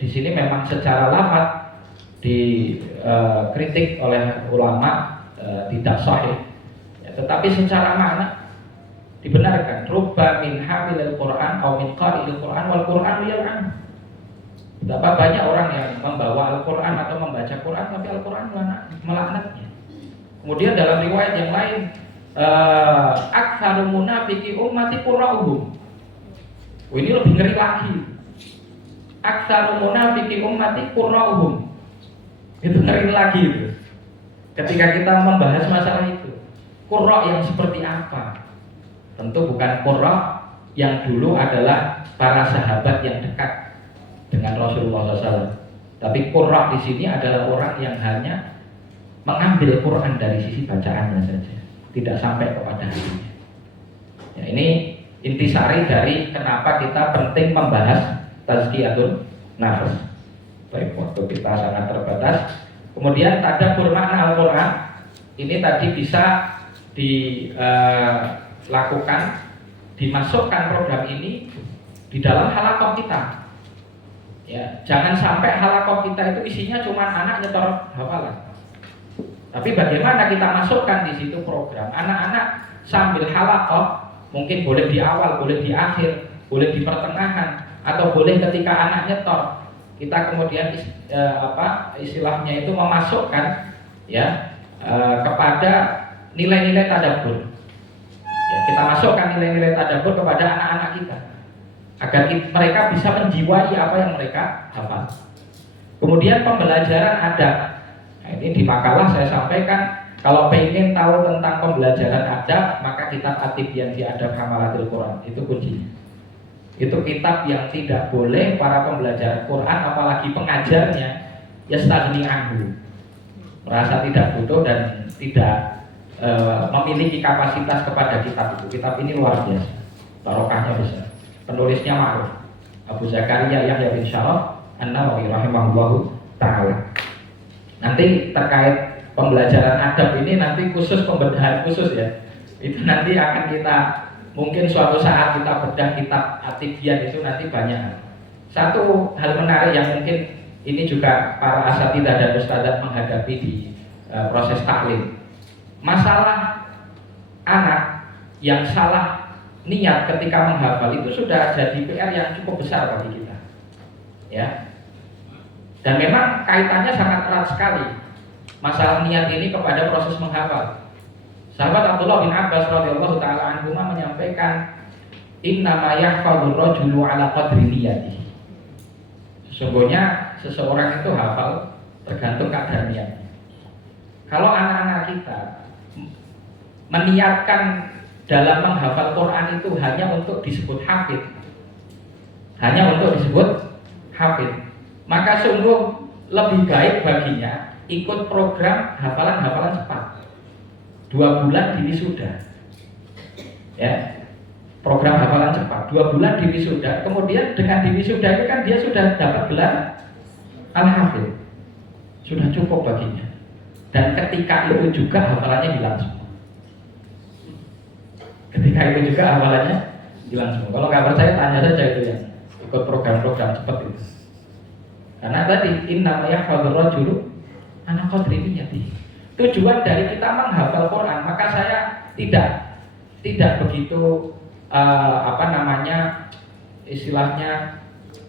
di sini memang secara lafaz dikritik oleh ulama tidak sahih. Tetapi secara makna dibenarkan. Rubba min hamilil Quran atau min qari'il Quran wal Quran yal'an. Betapa banyak orang yang membawa Al-Quran atau membaca Quran tapi Al-Quran melaknatnya. Kemudian dalam riwayat yang lain, aktsaru munafiqi ummati qurra'uhum. Ini lebih ngeri lagi. Aktsaru munafiqi ummati qurra'uhum. Itu ngeri lagi itu. Ketika kita membahas masalah itu. Qurra yang seperti apa? Tentu bukan qurra yang dulu adalah para sahabat yang dekat dengan Rasulullah SAW. Tapi qurra di sini adalah orang yang hanya mengambil Quran dari sisi bacaannya saja, tidak sampai kepada hatinya. Ya, ini intisari dari kenapa kita penting membahas tazkiyatun nafs. Baik, waktu kita sangat terbatas. Kemudian tadabbur makna Al-Quran ini tadi bisa dilakukan, dimasukkan program ini di dalam halaqah kita. Ya, jangan sampai halaqah kita itu isinya cuma anak nyetor hafalan. Tapi bagaimana kita masukkan di situ program anak-anak sambil halaqah, mungkin boleh di awal, boleh di akhir, boleh di pertengahan, atau boleh ketika anak nyetor. Kita kemudian istilahnya itu memasukkan ya kepada nilai-nilai tadabbur. Ya, kita masukkan nilai-nilai tadabbur kepada anak-anak kita agar mereka bisa menjiwai apa yang mereka hafal. Kemudian pembelajaran adab. Nah, ini di makalah saya sampaikan, kalau pengen tahu tentang pembelajaran adab, maka kitab At-Tibyan fi Adab Hamalatul Quran itu kuncinya. Itu kitab yang tidak boleh para pembelajar Quran, apalagi pengajarnya, yastaghni anhu, merasa tidak butuh dan tidak memiliki kapasitas kepada kitab itu. Kitab ini luar biasa, barokahnya besar. Penulisnya ma'ruf, Abu Zakaria Yahya bin Syaraf An-Nawawi rahimahullahu ta'ala. Nanti terkait pembelajaran adab ini nanti khusus pembedahan khusus ya. Itu nanti akan kita mungkin suatu saat kita bedah kitab At-Tibyan itu nanti banyak. Satu hal menarik yang mungkin ini juga para asatidzah dan ustadzah menghadapi di proses taklim. Masalah anak yang salah niat ketika menghafal itu sudah jadi PR yang cukup besar bagi kita. Ya. Dan memang kaitannya sangat erat sekali masalah niat ini kepada proses menghafal. Sahabat Abdullah bin Abbas radhiyallahu taala anhu menyampaikan, "Innama yahfadhur rajulu ala qadri niyatihi." Sesungguhnya seseorang itu hafal tergantung kadar niatnya. Kalau anak-anak kita meniatkan dalam menghafal Quran itu hanya untuk disebut hafid, maka sungguh lebih baik baginya ikut program hafalan-hafalan cepat. 2 bulan diwisuda. Ya. program hafalan cepat, 2 bulan di wisuda, kemudian dengan di wisuda itu kan dia sudah dapat gelar al-hafidh, sudah cukup baginya. Dan ketika itu juga hafalannya hilang semua. Ketika itu juga hafalannya hilang semua. Kalau nggak percaya tanya saja itu yang ikut program-program cepat itu. Karena tadi inna yahfadzur rajulu ana qadri niyyati. Tujuan dari kita menghafal Quran, maka saya tidak begitu istilahnya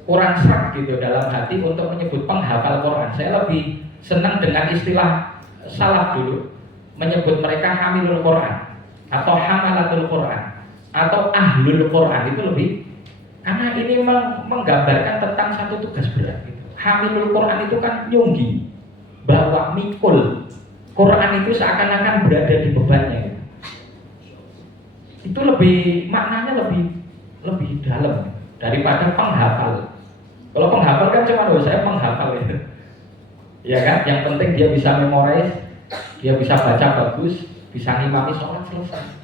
kurang serak gitu dalam hati untuk menyebut penghafal Quran. Saya lebih senang dengan istilah salaf dulu, menyebut mereka hamilul Quran atau hamalatul Quran atau ahlul Quran, itu lebih, karena ini menggambarkan tentang satu tugas berat gitu. Hamilul Quran itu kan nyunggi, bawa, mikul Quran itu seakan-akan berada di bebannya gitu. Itu lebih, maknanya lebih dalam daripada penghafal. Kalau penghafal kan cuma saya menghafal itu, ya kan? Yang penting dia bisa memorize, dia bisa baca bagus, bisa ngimami sholat, selesai.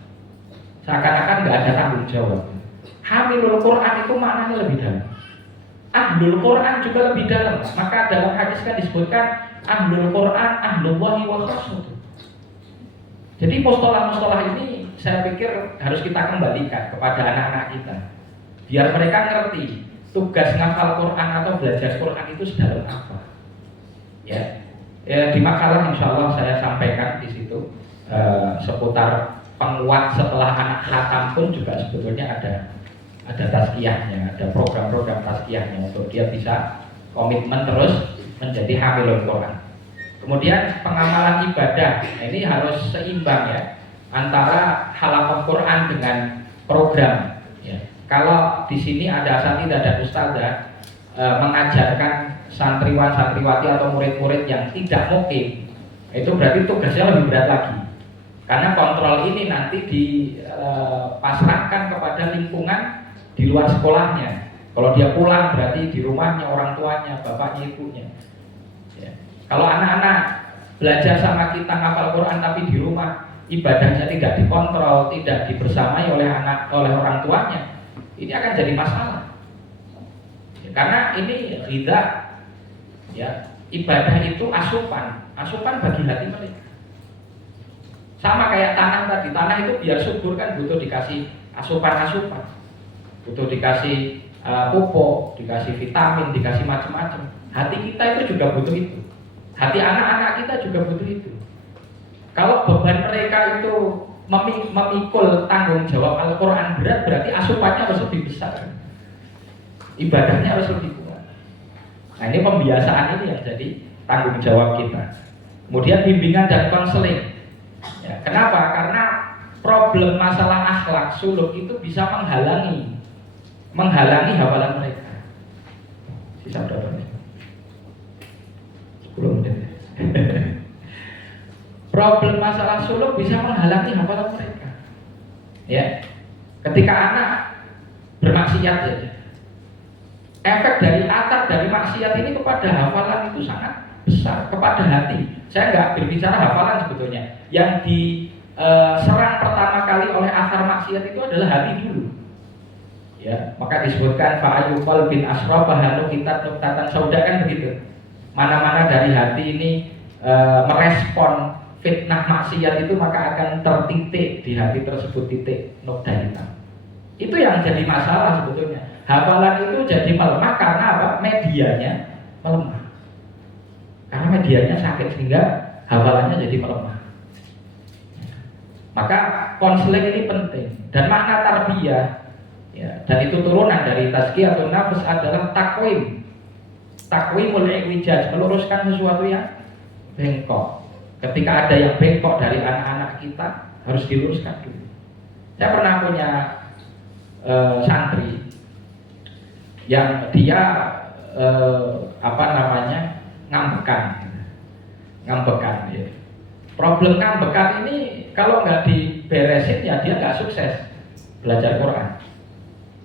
Seakan-akan nggak ada tanggung jawab. Hamilul Quran itu maknanya lebih dalam. Ahlul Quran juga lebih dalam. Maka dalam hadis kan disebutkan ahlul Quran ahlullahi wa khassuh. Jadi mustolah-mustolah ini saya pikir harus kita kembalikan kepada anak-anak kita, biar mereka ngerti tugas ngafal Quran atau belajar Quran itu sedalam apa. Ya, di makalah insya Allah saya sampaikan di situ seputar penguat setelah anak khatam pun juga sebetulnya ada tazkiyahnya, ada program-program tazkiyahnya untuk dia bisa komitmen terus menjadi hamilul Quran. Kemudian pengamalan ibadah, nah ini harus seimbang ya antara halaqah Quran dengan program. Ya. Kalau di sini ada asatidzah dan ustadzah mengajarkan santriwan-santriwati atau murid-murid yang tidak mukim, itu berarti tugasnya lebih berat lagi. Karena kontrol ini nanti dipasrahkan kepada lingkungan di luar sekolahnya. Kalau dia pulang berarti di rumahnya orang tuanya, bapaknya, ibunya. Ya. Kalau anak-anak belajar sama kita ngapal Quran tapi di rumah ibadahnya tidak dikontrol, tidak dibersamai oleh orang tuanya, ini akan jadi masalah. Ya, karena ini ridha, ya, ibadah itu asupan bagi hati mereka. Sama kayak tanah tadi, tanah itu biar subur kan butuh dikasih asupan, butuh dikasih pupuk, dikasih vitamin, dikasih macam-macam. Hati kita itu juga butuh itu. Hati anak-anak kita juga butuh itu. Kalau beban mereka itu memikul tanggung jawab Al-Quran berat, berarti asupannya harus lebih besar, ibadahnya harus lebih kuat. Nah ini pembiasaan ini yang jadi tanggung jawab kita. Kemudian bimbingan dan konseling. Ya, kenapa? Karena problem masalah akhlak suluk itu bisa menghalangi hafalan mereka. Sisa berapa nih? 10 menit. Problem masalah suluk bisa menghalangi hafalan mereka. Ya, ketika anak bermaksiat saja, efek dari atar dari maksiat ini kepada hafalan itu sangat besar, kepada hati. Saya nggak berbicara hafalan sebetulnya. Yang diserang pertama kali oleh atar maksiat itu adalah hati dulu. Ya, maka disebutkan fa'ayu qalbin asrafaha nukitat nuktatan sauda, kan begitu. Mana-mana dari hati ini merespon fitnah maksiat itu maka akan tertitik di hati tersebut titik nukta hitam. Itu yang jadi masalah sebetulnya. Hafalan itu jadi melemah karena apa? Medianya melemah. Karena medianya sakit sehingga hafalannya jadi melemah. Maka konseling ini penting. Dan makna tarbiyah, ya, dan itu turunan dari tazkiyatun nafs adalah takwimul i'wijaj, meluruskan sesuatu yang bengkok. Ketika ada yang bengkok dari anak-anak kita, harus diluruskan dulu. Saya pernah punya santri yang dia ngambekan ya. Problem ngambekan ini kalau nggak diberesin ya dia nggak sukses belajar Quran.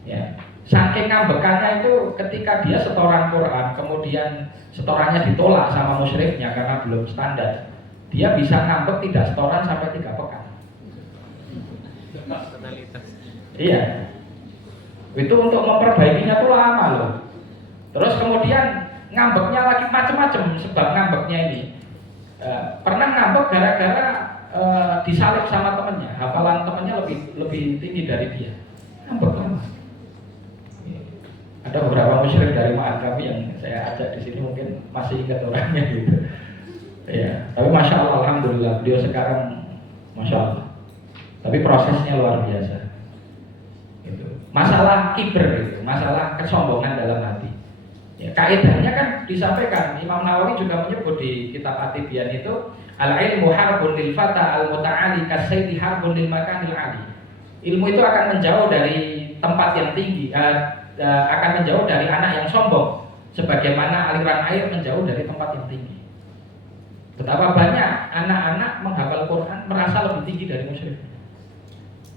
Ya. Saking ngambekannya itu ketika dia setoran Quran, kemudian setorannya ditolak sama musyrifnya karena belum standar, dia bisa ngambek tidak setoran sampai 3 pekan. Iya, Itu untuk memperbaikinya tuh lama loh. Terus kemudian ngambeknya lagi macam-macam sebab ngambeknya ini. Pernah ngambek gara-gara disalib sama temennya, hafalan temennya lebih tinggi dari dia. Ngambek lama. Ada beberapa musyrik dari ma'had kami yang saya ajak di sini mungkin masih ingat orangnya gitu. Ya, tapi masya Allah, alhamdulillah beliau sekarang masya Allah. Tapi prosesnya luar biasa. Gitu. Masalah kiber itu, masalah kesombongan dalam hati. Ya, kaidahnya kan disampaikan Imam Nawawi juga menyebut di kitab At-Tibyan itu al-ilmu harbun lil fata al-muta'ali kasaydi harbun lil makanil ali. Ilmu itu akan menjauh dari tempat yang tinggi, akan menjauh dari anak yang sombong, sebagaimana aliran air menjauh dari tempat yang tinggi. Betapa banyak anak-anak menghafal Quran merasa lebih tinggi dari musyrik.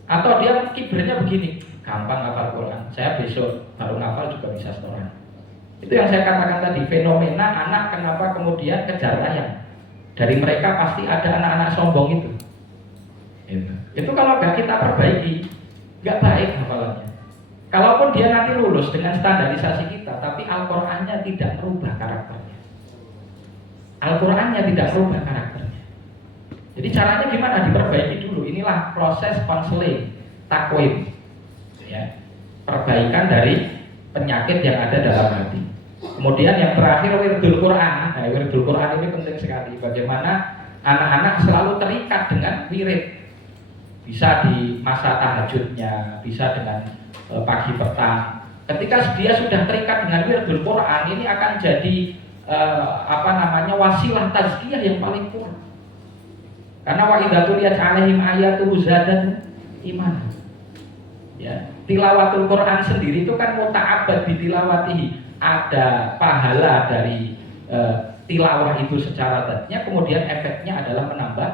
Atau dia kibernya begini, gampang hafal Quran, saya besok baru ngafal juga bisa setoran. Itu yang saya katakan tadi, fenomena anak kenapa kemudian kejar tayang. Dari mereka pasti ada anak-anak sombong itu. Itu kalau nggak kita perbaiki, nggak baik hafalannya. Kalaupun dia nanti lulus dengan standarisasi kita, tapi Al-Qur'annya tidak merubah karakternya. Al-Qur'annya tidak merubah karakternya. Jadi caranya gimana? Diperbaiki dulu. Inilah proses konseling, takwim, ya, perbaikan dari penyakit yang ada dalam hati. Kemudian yang terakhir wirdul Quran. Nah, wirdul Quran ini penting sekali. Bagaimana anak-anak selalu terikat dengan wirid. Bisa di masa tahajudnya, bisa dengan pagi petang. Ketika dia sudah terikat dengan wirdul Quran, ini akan jadi wasilah tazkiyah yang paling kuat. Karena wa idza tuliyat 'alaihim ayatuhu zadatuhum iman. Ya, tilawatul Quran sendiri itu kan muta'abbad bi tilawatihi. Ada pahala dari tilawah itu secara zatnya, kemudian efeknya adalah menambah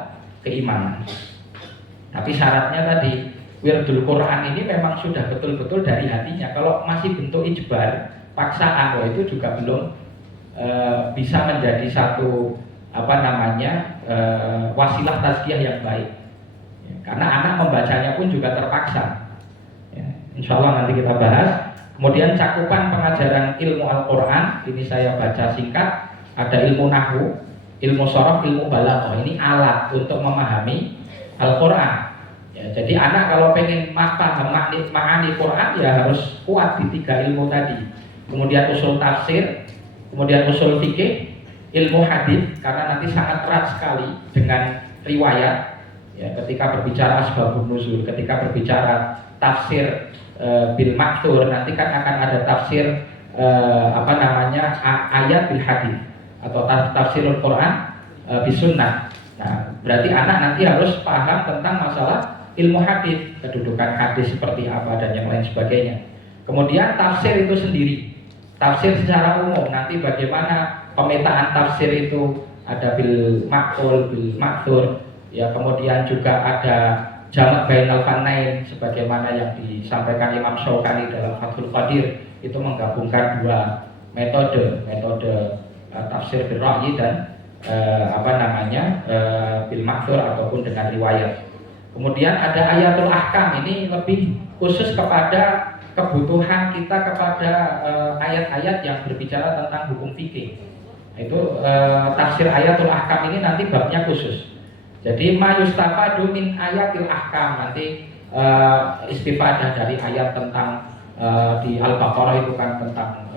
keimanan. Tapi syaratnya tadi, wirdul Quran ini memang sudah betul-betul dari hatinya. Kalau masih bentuk ijbar, paksaan, itu juga belum bisa menjadi satu wasilah tazkiyah yang baik. Ya, karena anak membacanya pun juga terpaksa. Ya, insya Allah nanti kita bahas. Kemudian cakupan pengajaran ilmu Al-Quran, ini saya baca singkat. Ada ilmu nahwu, ilmu sorof, ilmu balaghah. Ini alat untuk memahami Al-Quran. Ya, jadi anak kalau pengen paham ma'ani Quran ya harus kuat di 3 ilmu tadi. Kemudian usul tafsir, kemudian usul fikih, ilmu hadis, karena nanti sangat erat sekali dengan riwayat. Ya, ketika berbicara asbabun nuzul, ketika berbicara tafsir bil maktur, nanti kan akan ada tafsir ayat bil hadis atau tafsirul Quran bis sunnah. Nah, berarti anak nanti harus paham tentang masalah ilmu hadis, kedudukan hadis seperti apa dan yang lain sebagainya. Kemudian tafsir itu sendiri, tafsir secara umum, nanti bagaimana pemetaan tafsir itu, ada bil maqul, bil maktur, ya, kemudian juga ada jamak bainal fannain sebagaimana yang disampaikan Imam Syaukani dalam Fathul Qadir, itu menggabungkan 2 metode tafsir bil ra'yi dan bil maktur ataupun dengan riwayat. Kemudian ada ayatul ahkam, ini lebih khusus kepada kebutuhan kita kepada ayat-ayat yang berbicara tentang hukum fikih. Itu tafsir ayatul ahkam ini nanti babnya khusus. Jadi ma yustafadu min ayatil ahkam, nanti istifadah dari ayat tentang di Al-Baqarah itu kan tentang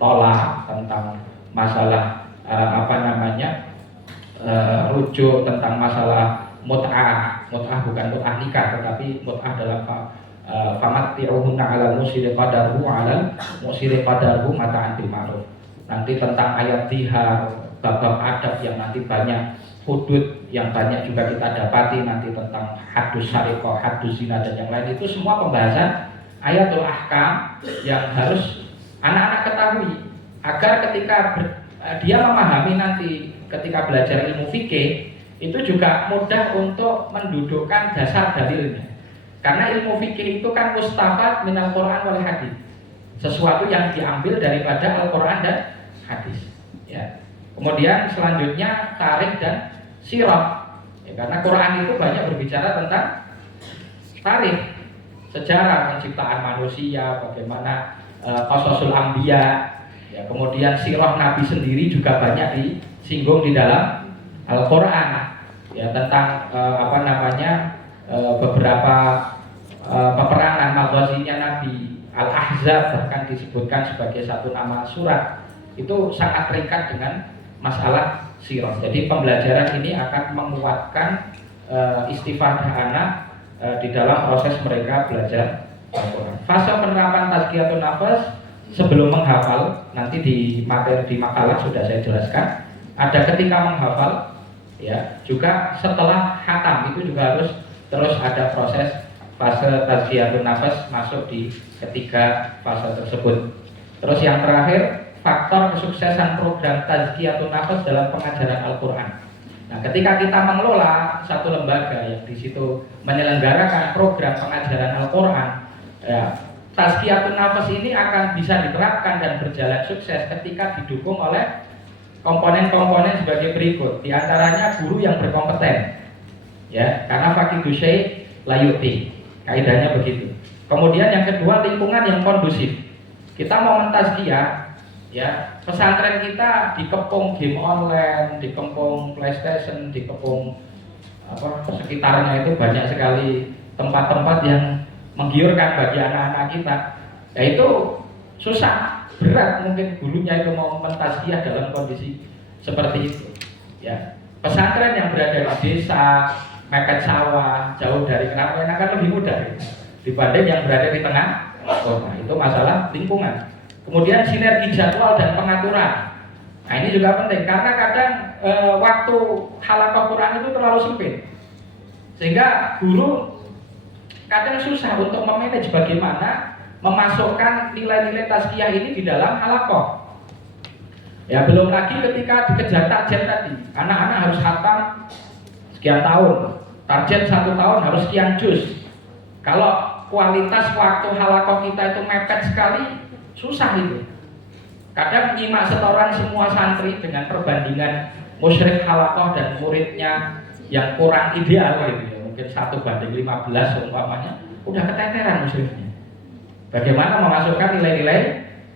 tolak, tentang masalah rujuk, tentang masalah mut'ah bukan mut'ah nikah, tetapi mut'ah dalam famatti'uhunna 'alal musiri qadaruhu 'alal musiri qadaruhu mata'an bil ma'ruf. Nanti tentang ayat zihar, bab adab yang nanti banyak, hudud yang banyak juga kita dapati, nanti tentang haddus sariqah, haddus zina dan yang lain, itu semua pembahasan ayatul ahkam yang harus anak-anak ketahui agar ketika dia memahami nanti ketika belajar ilmu fikih itu juga mudah untuk mendudukkan dasar dalilnya. Karena ilmu fikih itu kan mustafad minal Quran wal hadis, sesuatu yang diambil daripada Al-Quran dan hadis. Ya. Kemudian selanjutnya tarikh dan sirah. Ya, karena Quran itu banyak berbicara tentang tarikh. sejarah penciptaan manusia, bagaimana qasasul anbiya, ya, kemudian sirah Nabi sendiri juga banyak disinggung di dalam Al-Qur'an, ya, tentang beberapa peperangan maghazinya Nabi. Al-Ahzab bahkan disebutkan sebagai satu nama surat. Itu sangat terikat dengan masalah sirah. Jadi pembelajaran ini akan menguatkan istifadah anak di dalam proses mereka belajar Al-Quran. Fase penerapan tazkiyatun nafas sebelum menghafal, nanti di makalah sudah saya jelaskan. Ada ketika menghafal, ya, juga setelah khatam itu juga harus terus ada proses fase tazkiyatun nafas masuk di ketiga fase tersebut. Terus yang terakhir, faktor kesuksesan program tazkiyatun nafas dalam pengajaran Al-Quran. Nah, ketika kita mengelola satu lembaga yang di situ menyelenggarakan program pengajaran Al-Quran, ya, tazkiyatun nafas ini akan bisa diterapkan dan berjalan sukses ketika didukung oleh komponen-komponen sebagai berikut. Di antaranya guru yang berkompeten, ya, karena faqidu syai' la yu'ti. Kaidahnya begitu. Kemudian yang kedua, lingkungan yang kondusif. Kita mau mentazkiyah, ya, pesantren kita dikepung game online, dikepung PlayStation, dikepung sekitarnya itu banyak sekali tempat-tempat yang menggiurkan bagi anak-anak kita. Ya itu susah, berat mungkin gurunya itu mau mentazkiyah dalam kondisi seperti itu. Ya, pesantren yang berada di desa, mepet sawah, jauh dari keramaian akan lebih mudah, ya, dibanding yang berada di tengah kota. Itu masalah lingkungan. Kemudian sinergi jadwal dan pengaturan. Nah ini juga penting karena kadang waktu halaqah Quran itu terlalu sempit, sehingga guru kadang susah untuk memanage bagaimana memasukkan nilai-nilai tazkiyah ini di dalam halaqah. Ya, belum lagi ketika dikejar target tadi, anak-anak harus khatam sekian tahun, target 1 tahun harus sekian juz. Kalau kualitas waktu halaqah kita itu mepet sekali, susah itu. Kadang nyimak setoran semua santri dengan perbandingan musyrik halaqah dan muridnya yang kurang ideal gitu ya. Mungkin 1:15 umpamanya, udah keteteran musyriknya. Bagaimana memasukkan nilai-nilai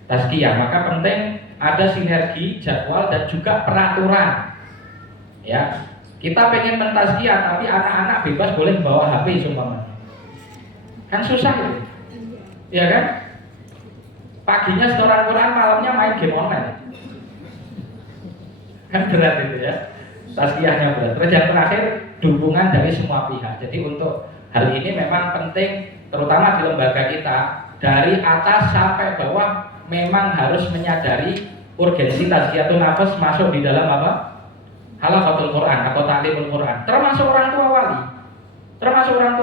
tazkiyah? Maka penting ada sinergi jadwal dan juga peraturan. Ya, kita pengen mentazkiyah tapi anak-anak bebas boleh bawa HP umpamanya. Kan susah gitu. Ya kan? Paginya setoran Quran, malamnya main game online. Kan berat itu ya. Tazkiyahnya berat. Terus yang terakhir, dukungan dari semua pihak. Jadi untuk hal ini memang penting, terutama di lembaga kita, dari atas sampai bawah memang harus menyadari urgensi tazkiyatun nafas masuk di dalam apa? Halaqatul Quran atau ta'limul Quran. Termasuk orang tua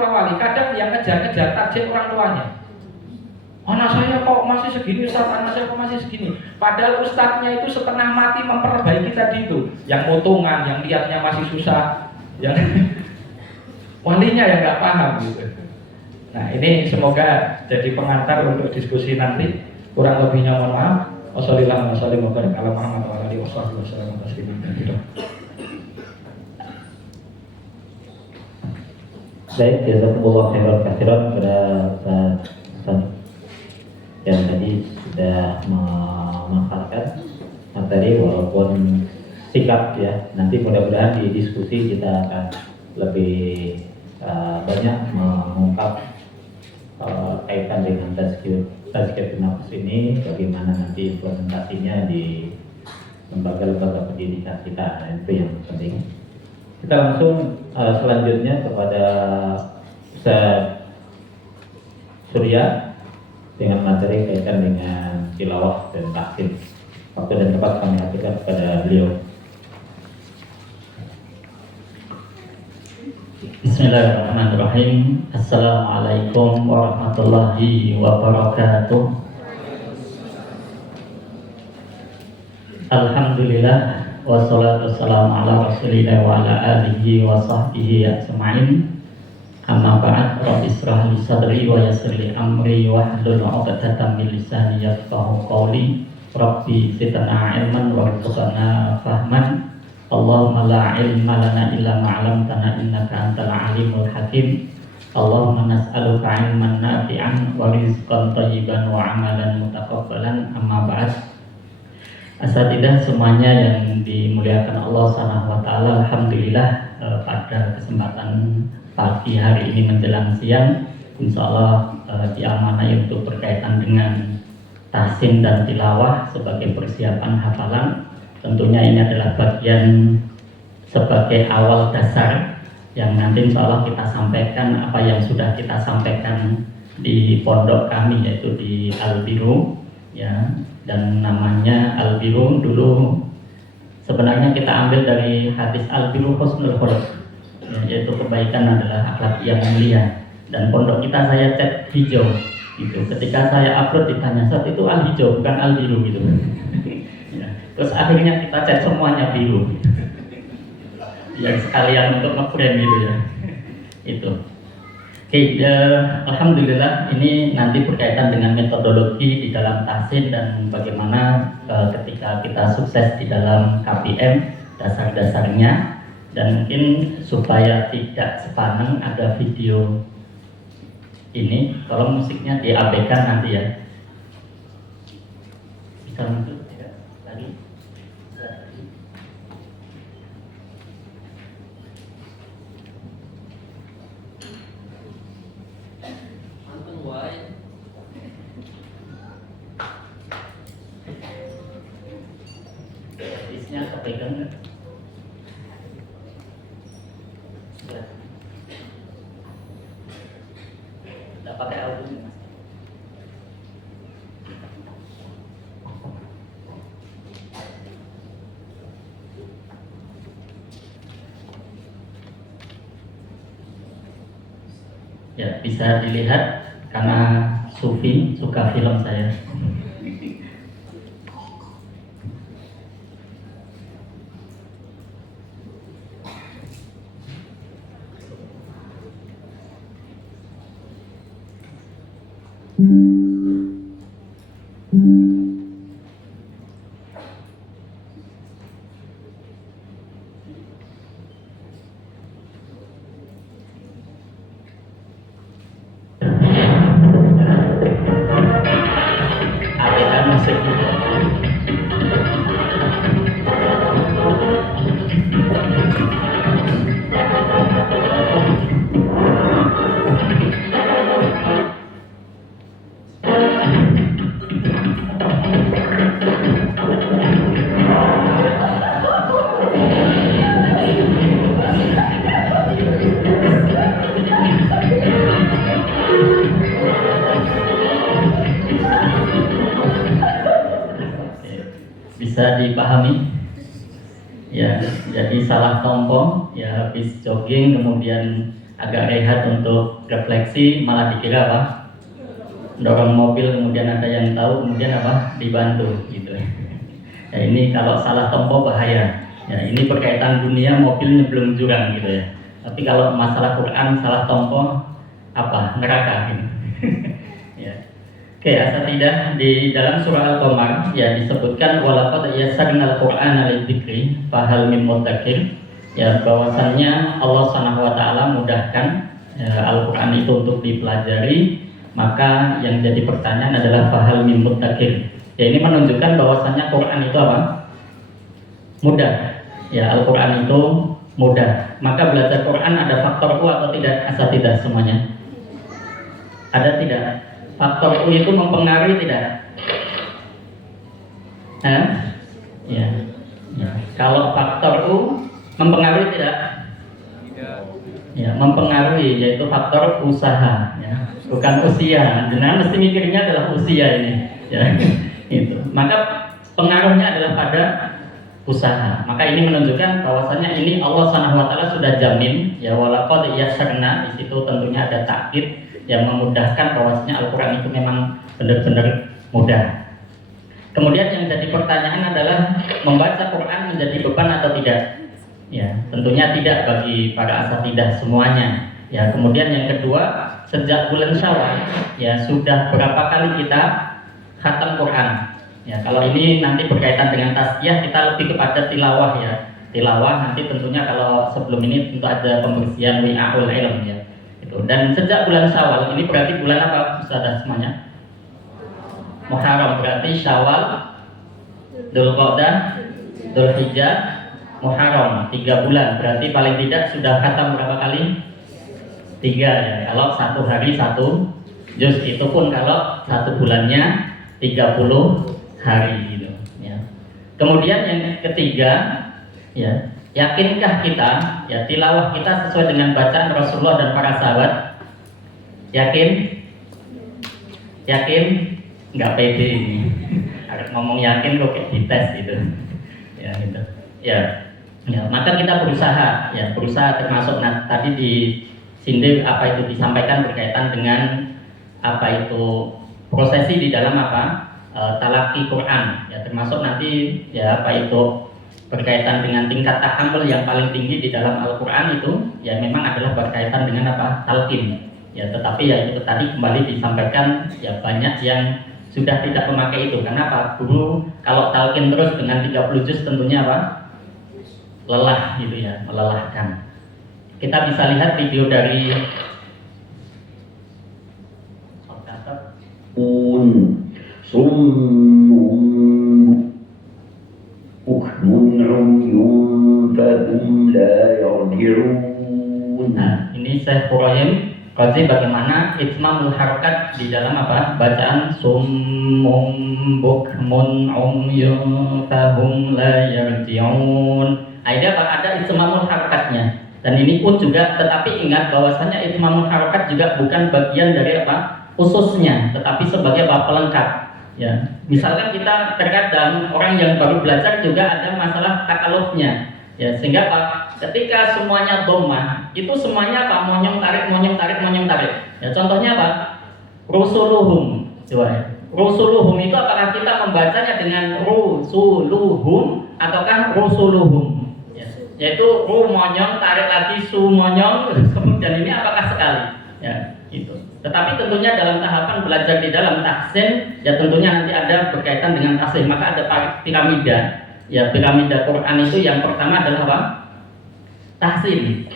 wali. Kadang yang ngejar-ngejar target orang tuanya. Anak saya kok masih segini, Ustaz, anak saya kok masih segini. Padahal ustadznya itu setengah mati memperbaiki tadi itu. Yang motongan, yang lihatnya masih susah, yang walinya yang nggak paham gitu. Nah ini semoga jadi pengantar untuk diskusi nanti. Kurang lebihnya mohon maaf. Wassalamualaikum warahmatullahi wabarakatuh. Baik, jazakumullah khairan katsiran kepada Ustaz yang tadi sudah memanfaatkan materi walaupun sikap ya. Nanti mudah-mudahan di diskusi kita akan lebih banyak mengungkap kaitan dengan tazkiyatun nafas ini, bagaimana nanti implementasinya di lembaga-lembaga pendidikan kita. Nah, itu yang penting. Kita langsung selanjutnya kepada Ustaz Surya dengan materi kaitan dengan tilawah dan tahsin. Waktu dan tempat kami aturkan kepada beliau. Bismillahirrahmanirrahim. Assalamualaikum warahmatullahi wabarakatuh. Alhamdulillah, wassalatu wassalamu ala rasulillah wa ala alihi wa sahbihi ajma'in. Amma ba'd, rabbi israh li sadri wa yassir li amri wahlul 'uqdatam min lisani yafqahu qawli. Rabbi zidna ilman warzuqna fahman. Allahumma la ilma lana illa ma 'allamtana innaka antal alimul hakim. Allahumma nas'aluka ilman nafi'an wa rizqan thayyiban wa amalan mutaqabbalan. Amma ba'd. Asatidah semuanya yang dimuliakan Allah Subhanahu wa taala, alhamdulillah pada kesempatan pagi hari ini menjelang siang insyaallah diamanai untuk berkaitan dengan tahsin dan tilawah sebagai persiapan hafalan. Tentunya ini adalah bagian sebagai awal dasar yang nanti insya Allah kita sampaikan apa yang sudah kita sampaikan di pondok kami, yaitu di Al-Biru ya, dan namanya Al-Biru dulu sebenarnya kita ambil dari hadis Al-Biru Husnul Khuluq ya, yaitu kebaikan adalah akhlak yang mulia, dan pondok kita saya cat hijau gitu. Ketika saya upload ditanya, saat itu Al-Hijau bukan Al-Biru gitu ya. Terus akhirnya kita cat semuanya biru yang sekalian untuk nge-frame gitu ya. Itu. Oke, alhamdulillah ini nanti berkaitan dengan metodologi di dalam tahsin dan bagaimana ketika kita sukses di dalam KPM dasar-dasarnya, dan mungkin supaya tidak sepaneng ada video ini, kalau musiknya diabaikan nanti ya. Bisa masuk tidak lagi? Isnya kepegang nggak? Sudah. Nggak pakai audio mas. Ya, bisa dilihat karena Sufi suka film saya. Ada musik juga. Bisa dipahami ya, jadi salah tompo ya, habis jogging kemudian agak rehat untuk refleksi malah dikira apa, dorong mobil, kemudian ada yang tahu, kemudian apa, dibantu gitu ya. Ini kalau salah tompo bahaya ya, ini berkaitan dunia, mobil nyebelum jurang gitu ya. Tapi kalau masalah Quran salah tompo apa, neraka gitu. Ya. Oke, asatidah di dalam surah Al-Qamar ya disebutkan walaqad yassarnal Qur'ana lidzikri fahal min mudzakir, ya bahwasannya Allah Subhanahu wa taala mudahkan ya, Al-Qur'an itu untuk dipelajari, maka yang jadi pertanyaan adalah fahal min mudzakir. Ya ini menunjukkan bahwasannya Quran itu apa? Mudah. Ya, Al-Qur'an itu mudah. Maka belajar Quran ada faktor U atau tidak asatidah semuanya? Ada tidak? Faktor U itu mempengaruhi tidak? Ya. Ya. Kalau faktor U mempengaruhi tidak? Ya, mempengaruhi, yaitu faktor usaha. Ya. Bukan usia. Jangan mesti mikirnya adalah usia ini. Ya. Itu. Maka pengaruhnya adalah pada usaha. Maka ini menunjukkan bahwasannya ini Allah Subhanahu wa taala sudah jamin ya, walaqad yassarna, di situ tentunya ada takkid yang memudahkan bahwasanya Al-Quran itu memang benar-benar mudah. Kemudian yang jadi pertanyaan adalah membaca Quran menjadi beban atau tidak? Ya, tentunya tidak bagi para asatidah semuanya. Ya, kemudian yang kedua, sejak bulan Syawal ya sudah berapa kali kita khatam Quran? Ya, kalau ini nanti berkaitan dengan tazkiyah, kita lebih kepada tilawah ya. Tilawah nanti tentunya kalau sebelum ini tentu ada pembersihan wi'aul ilm ya. Itu gitu. Dan sejak bulan Syawal, ini berarti bulan apa Ustazah semuanya? Muharram, berarti Syawal, Dzulqa'dah, Dzulhijjah, Muharram, 3 bulan. Berarti paling tidak sudah khatam berapa kali? 3 ya. Kalau satu hari 1 juz, itu pun kalau 1 bulannya 30 hari gitu ya. Kemudian yang ketiga ya, yakinkah kita ya tilawah kita sesuai dengan bacaan Rasulullah dan para sahabat? Yakin? Nggak pede ini. Harus ngomong yakin kok kayak dites gitu. Ya gitu. Ya. Ya, maka kita berusaha termasuk tadi di sindir apa itu disampaikan berkaitan dengan apa itu prosesi di dalam talaki Quran ya, termasuk nanti ya apa itu berkaitan dengan tingkat tahammul yang paling tinggi di dalam Al-Quran itu ya memang adalah berkaitan dengan talqin ya, tetapi ya itu tadi kembali disampaikan ya banyak yang sudah tidak memakai itu. Kenapa? Guru kalau talqin terus dengan 30 juz tentunya lelah gitu ya, melelahkan. Kita bisa lihat video dari Nah, ini Syekh Ibrahim Qazi bagaimana itmamul harakat di dalam bacaan summum bukmun umyun fahum la yarji'un. Ada itmamul harakatnya. Dan ini pun juga, tetapi ingat bahwasanya itmamul harakat juga bukan bagian dari khususnya, tetapi sebagai pelengkap. Ya, misalkan kita terkadang orang yang baru belajar juga ada masalah takalufnya. Ya, sehingga ketika semuanya dhammah, itu semuanya monyong tarik. Ya, contohnya rusuluhum. Coba ya. Rusuluhum itu apakah kita membacanya dengan rusuluhum ataukah rusuluhum? Yaitu monyong tarik lagi monyong, kemudian ini apakah sekali ya gitu. Tetapi tentunya dalam tahapan belajar di dalam tahsin ya tentunya nanti ada berkaitan dengan tahsin, maka ada piramida ya, piramida Quran itu yang pertama adalah tahsin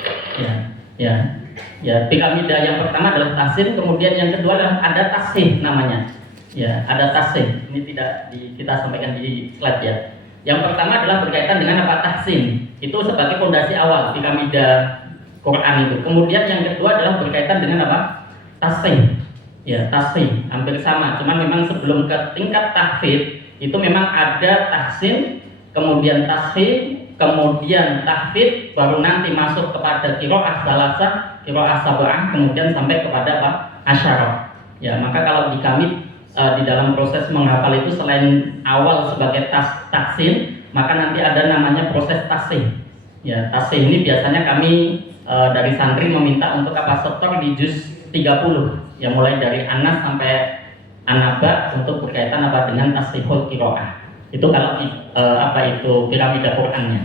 ya piramida yang pertama adalah tahsin, kemudian yang kedua adalah ada tasih namanya ya, ada tasih. Ini tidak kita sampaikan di slide ya. Yang pertama adalah berkaitan dengan tahsin, itu sebagai fondasi awal piramida Quran itu. Kemudian yang kedua adalah berkaitan dengan tasih. Ya, tasih hampir sama, cuman memang sebelum ke tingkat tahfidz itu memang ada tahsin, kemudian tasih, kemudian tahfidz, baru nanti masuk kepada qiraah salasah, qiraah sab'ah, kemudian sampai kepada asyarah. Ya, maka kalau di kami di dalam proses menghafal itu selain awal sebagai tahsin, maka nanti ada namanya proses tasih. Ya, tasih ini biasanya kami dari santri meminta untuk setor di juz 30 ya, mulai dari Anas sampai An-Naba untuk berkaitan dengan tasihul qiraah. Itu kalau itu piramida Qur'annya.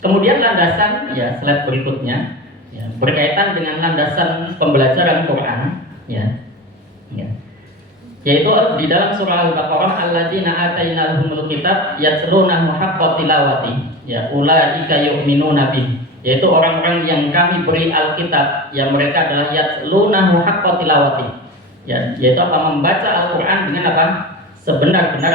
Kemudian landasan ya, slide berikutnya ya, berkaitan dengan landasan pembelajaran Quran ya. Yaitu di dalam surah Al-Baqarah, alladzina atainahumul kitab yatlunahu haqqa tilawati ya, ulaika yu'minuna bih, yaitu orang-orang yang kami beri Alkitab yang mereka adalah yatlunahu haqqa tilawati ya, yaitu membaca Al-Qur'an dengan sebenar-benar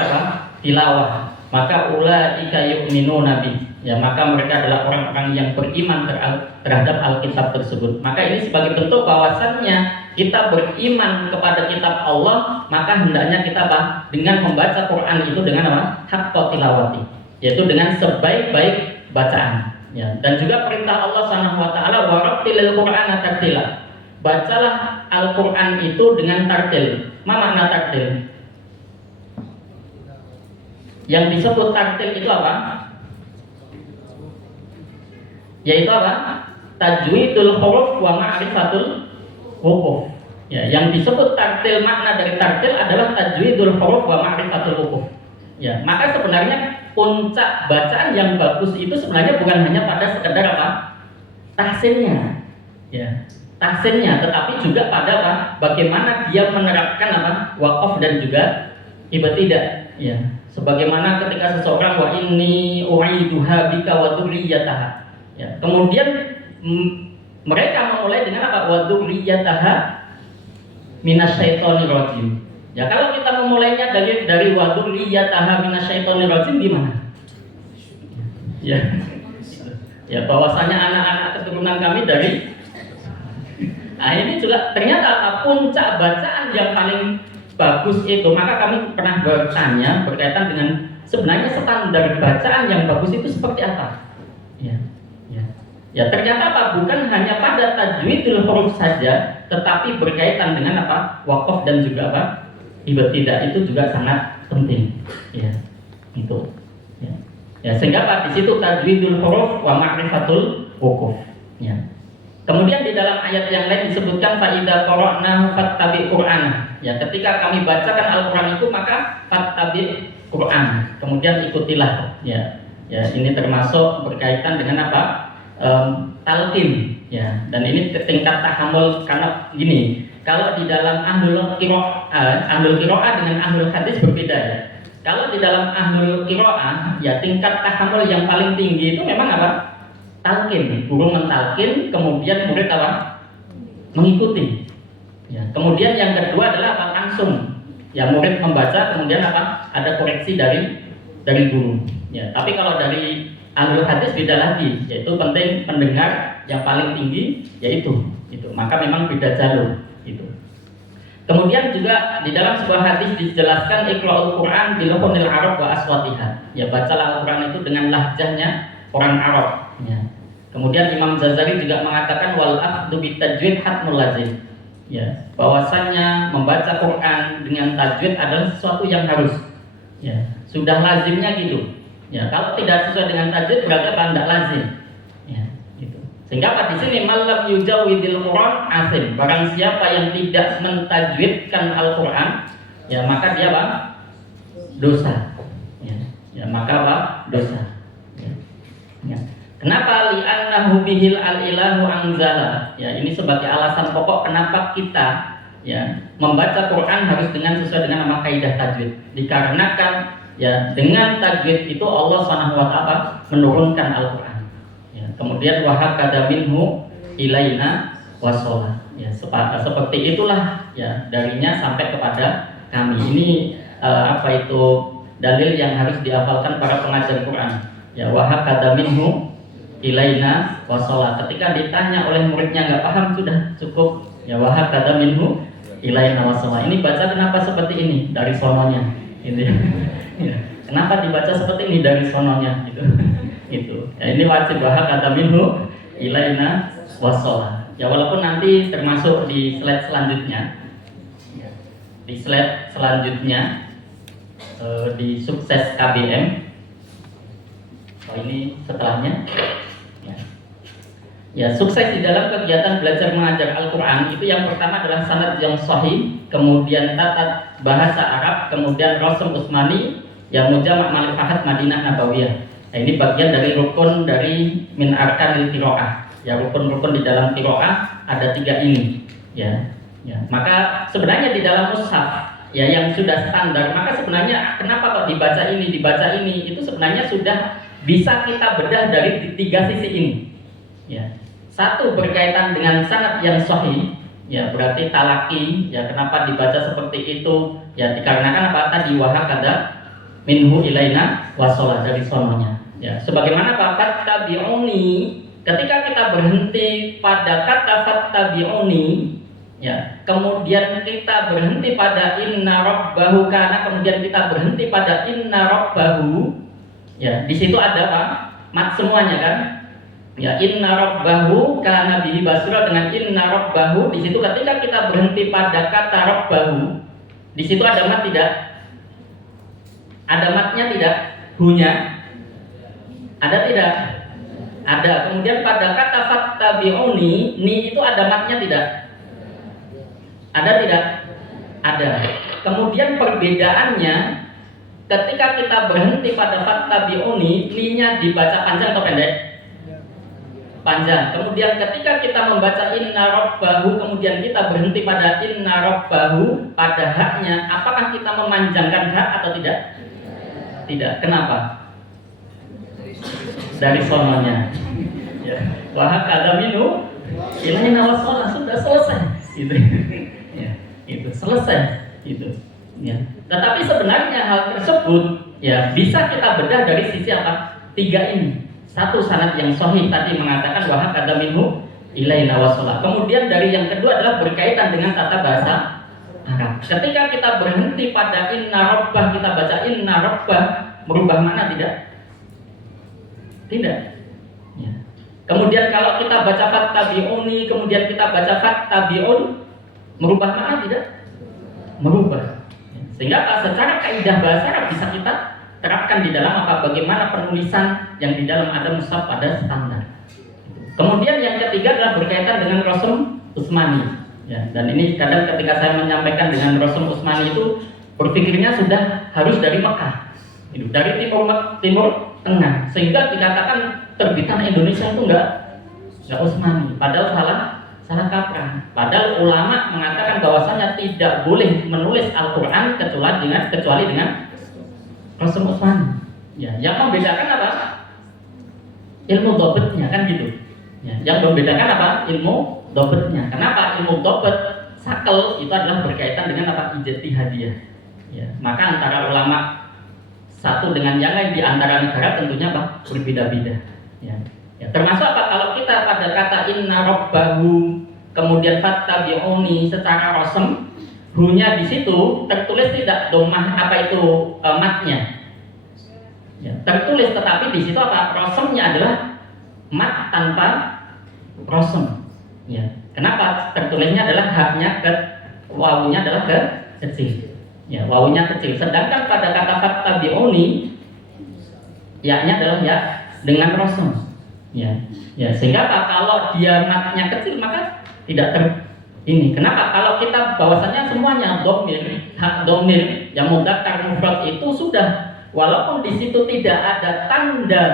tilawah, maka ulaika yu'minuna bih ya, maka mereka adalah orang-orang yang beriman terhadap Alkitab tersebut. Maka ini sebagai bentuk bahwasannya kita beriman kepada kitab Allah, maka hendaknya kita dengan membaca Quran itu dengan haqqa tilawati, yaitu dengan sebaik-baik bacaan ya. Dan juga perintah Allah Subhanahu wa taala warattilil Qur'ana tartila, bacalah Al-Qur'an itu dengan tartil. Apa makna tartil? Yang disebut tartil itu apa? Yaitu tajwidul huruf wa ma'rifatul hukuf ya. Yang disebut tartil, makna dari tartil adalah tajwidul huruf wa ma'rifatul hukuf ya. Maka sebenarnya puncak bacaan yang bagus itu sebenarnya bukan hanya pada sekedar tahsinnya ya, tahsinnya, tetapi juga pada bagaimana dia menerapkan waqaf dan juga ibtidah ya. Sebagaimana ketika seseorang wa inni u'iduha bika wa dzurriyyataha ya, kemudian Mereka memulai dengan apa? Wa dzurriyyataha minasyaitonir rajim. Ya kalau kita memulainya dari wa dzurriyyataha minasyaitonir rajim gimana? Ya. Ya bahwasanya anak-anak keturunan kami dari. Nah ini juga ternyata puncak bacaan yang paling bagus itu. Maka kami pernah bertanya berkaitan dengan sebenarnya standar bacaan yang bagus itu seperti apa? Ya ternyata apa? Bukan hanya pada tajwidul huruf saja, tetapi berkaitan dengan apa? Waqaf dan juga apa? Ibtidah itu juga sangat penting. Ya, itu. Ya sehingga apa? Di situ tajwidul huruf wa ma'rifatul wuquf. Ya. Kemudian di dalam ayat yang lain disebutkan fa'idza qara'nahu fattabi' Qur'an. Ya, ketika kami bacakan Al-Qur'an itu maka fattabi' Qur'an. Kemudian ikutilah. Ya. Ya, ini termasuk berkaitan dengan apa? Talqin. Ya. Dan ini tingkat tahammul karena gini, kalau di dalam ahlul qiraah dengan ahlul hadis berbeda ya. Kalau di dalam ahlul qiraah ya tingkat tahammul yang paling tinggi itu memang apa? Talqin, guru mentalqin, kemudian murid apa? Mengikuti. Ya. Kemudian yang kedua adalah apa? Langsung. Ya murid membaca, kemudian apa? Ada koreksi dari guru. Ya. Tapi kalau dari ahlul hadis beda lagi, yaitu penting pendengar yang paling tinggi, yaitu itu. Maka memang beda jalur. Itu. Kemudian juga di dalam sebuah hadis dijelaskan iqra'ul Qur'an bilahunil Arab wa aswatiha. Ya bacalah Al-Qur'an itu dengan lahjahnya orang Arab. Ya. Kemudian Imam Ghazali juga mengatakan wal akhdhu bitajwid hatmul lazim. Ya, bahwasannya membaca Quran dengan tajwid adalah sesuatu yang harus. Ya, sudah lazimnya gitu. Ya, kalau tidak sesuai dengan tajwid berarti apa? Tidak lazim. Ya, gitu. Sehingga apa di sini malam yujawidil Quran asim. Barang siapa yang tidak mentajwidkan Al-Qur'an, ya maka dia apa? Dosa. Ya, maka apa? Dosa. Ya. Kenapa li'annahu bihil al-ilahu anzala? Ya, ini sebagai alasan pokok kenapa kita ya membaca Quran harus dengan sesuai dengan nama kaidah tajwid. Dikarenakan ya dengan tajwid itu Allah Subhanahu wa taala menurunkan Al-Qur'an. Ya, kemudian wa hakada minhu ilaina wasala. Ya, seperti itulah ya darinya sampai kepada kami. Ini apa itu dalil yang harus dihafalkan para pengajar Quran. Ya wa hakada minhu ilaina wasala. Ketika ditanya oleh muridnya nggak paham sudah cukup ya wahab kata minhu ilaina wasala. Ini baca kenapa seperti ini dari sononya gitu ya. Kenapa dibaca seperti ini dari sononya gitu. Gitu. Ya, ini wajib wahab kata minhu ilaina wasala. Ya walaupun nanti termasuk di slide selanjutnya. Di slide selanjutnya di sukses KBM. Oh ini setelahnya. Ya, sukses di dalam kegiatan belajar mengajar Al-Quran itu yang pertama adalah sanad yang sahih, kemudian tata bahasa Arab, kemudian Rasul Utsmani, yang Mujama' Malifahat Madinah Nabawiyah. Nah, ini bagian dari rukun dari min arkanil qiraah. Ya, rukun-rukun di dalam qiraah ada 3 ini. Ya. Maka sebenarnya di dalam mushaf ya yang sudah standar, maka sebenarnya kenapa kok dibaca ini itu sebenarnya sudah bisa kita bedah dari 3 sisi ini. Ya. Satu berkaitan dengan sanad yang sahih, ya berarti talaki, ya kenapa dibaca seperti itu? Ya dikarenakan apa tadi wahakada minhu ilaina wasola dari sononya. Ya sebagaimana fattabi'uni, ketika kita berhenti pada kata fattabi'uni, ya kemudian kita berhenti pada inna rabbahu kana, kemudian kita berhenti pada inna rabbahu, ya di situ ada apa? Mat semuanya kan? Ya inna rabbahu kana bihi basira dengan inna rabbahu di situ ketika kita berhenti pada kata rabbahu di situ ada mat tidak? Ada matnya tidak? Hunya? Ada tidak? Ada. Kemudian pada kata fattabi'uni ni itu ada matnya tidak? Ada tidak? Ada. Kemudian perbedaannya ketika kita berhenti pada fattabi'uni ni-nya dibaca panjang atau pendek? Panjang. Kemudian ketika kita membaca inna rabbahu kemudian kita berhenti pada inna rabbahu pada haknya, apakah kita memanjangkan hak atau tidak? Tidak. Kenapa? Dari sononya. Ya. Wahak ada minhu ilaina wassalah, sudah selesai. Itu. Ya, itu selesai. Itu. Ya. Tetapi sebenarnya hal tersebut ya bisa kita bedah dari sisi apa? 3 ini. Satu, sanad yang sahih tadi mengatakan wa hakadha minhu ilaina wassalah. Kemudian dari yang kedua adalah berkaitan dengan tata bahasa Arab. Ketika kita berhenti pada inna rabbah, kita baca inna rabbah, merubah mana tidak? Tidak. Ya. Kemudian kalau kita baca fattabi'uni, kemudian kita baca fattabi'un, merubah mana tidak? Merubah. Ya. Sehingga secara kaidah bahasa Arab bisa kita terapkan di dalam apa? Bagaimana penulisan yang di dalam ada mushaf pada standar. Kemudian yang ketiga adalah berkaitan dengan Rasul Utsmani. Ya, dan ini kadang ketika saya menyampaikan dengan Rasul Utsmani itu berpikirnya sudah harus dari Mekah, itu dari timur tengah, sehingga dikatakan terbitan Indonesia itu enggak Utsmani, padahal salah kaprah. Padahal ulama mengatakan bahwasanya tidak boleh menulis Al-Quran kecuali dengan Rasul Utsmani. Ya, yang membedakan apa? Ilmu dobetnya kan gitu. Ya, yang membedakan apa? Ilmu dobetnya. Kenapa? Ilmu dobet sakel itu adalah berkaitan dengan apa? Ijtihadiyah. Ya, maka antara ulama satu dengan yang lain di antara negara tentunya apa? Berbeda-beda. Ya. Ya, termasuk apa? Kalau kita pada kata inna rabbahu kemudian fattabi'uni secara rosem, hu-nya di situ tertulis tidak domah apa itu matnya. Ya, tertulis tetapi di situ apa? Rosemnya adalah mat tanpa rosem. Ya. Kenapa? Tertulisnya adalah haknya wawunya adalah kecil. Ya, wawunya kecil. Sedangkan pada kata fattabi'uni ya-nya adalah ya dengan rosem. Ya. Ya, sehingga apa? Kalau dia matnya kecil maka tidak ini. Kenapa? Kalau kita bahwasannya semuanya dhamir, hak dhamir yang mudzakkar mufrad itu sudah walaupun di situ tidak ada tanda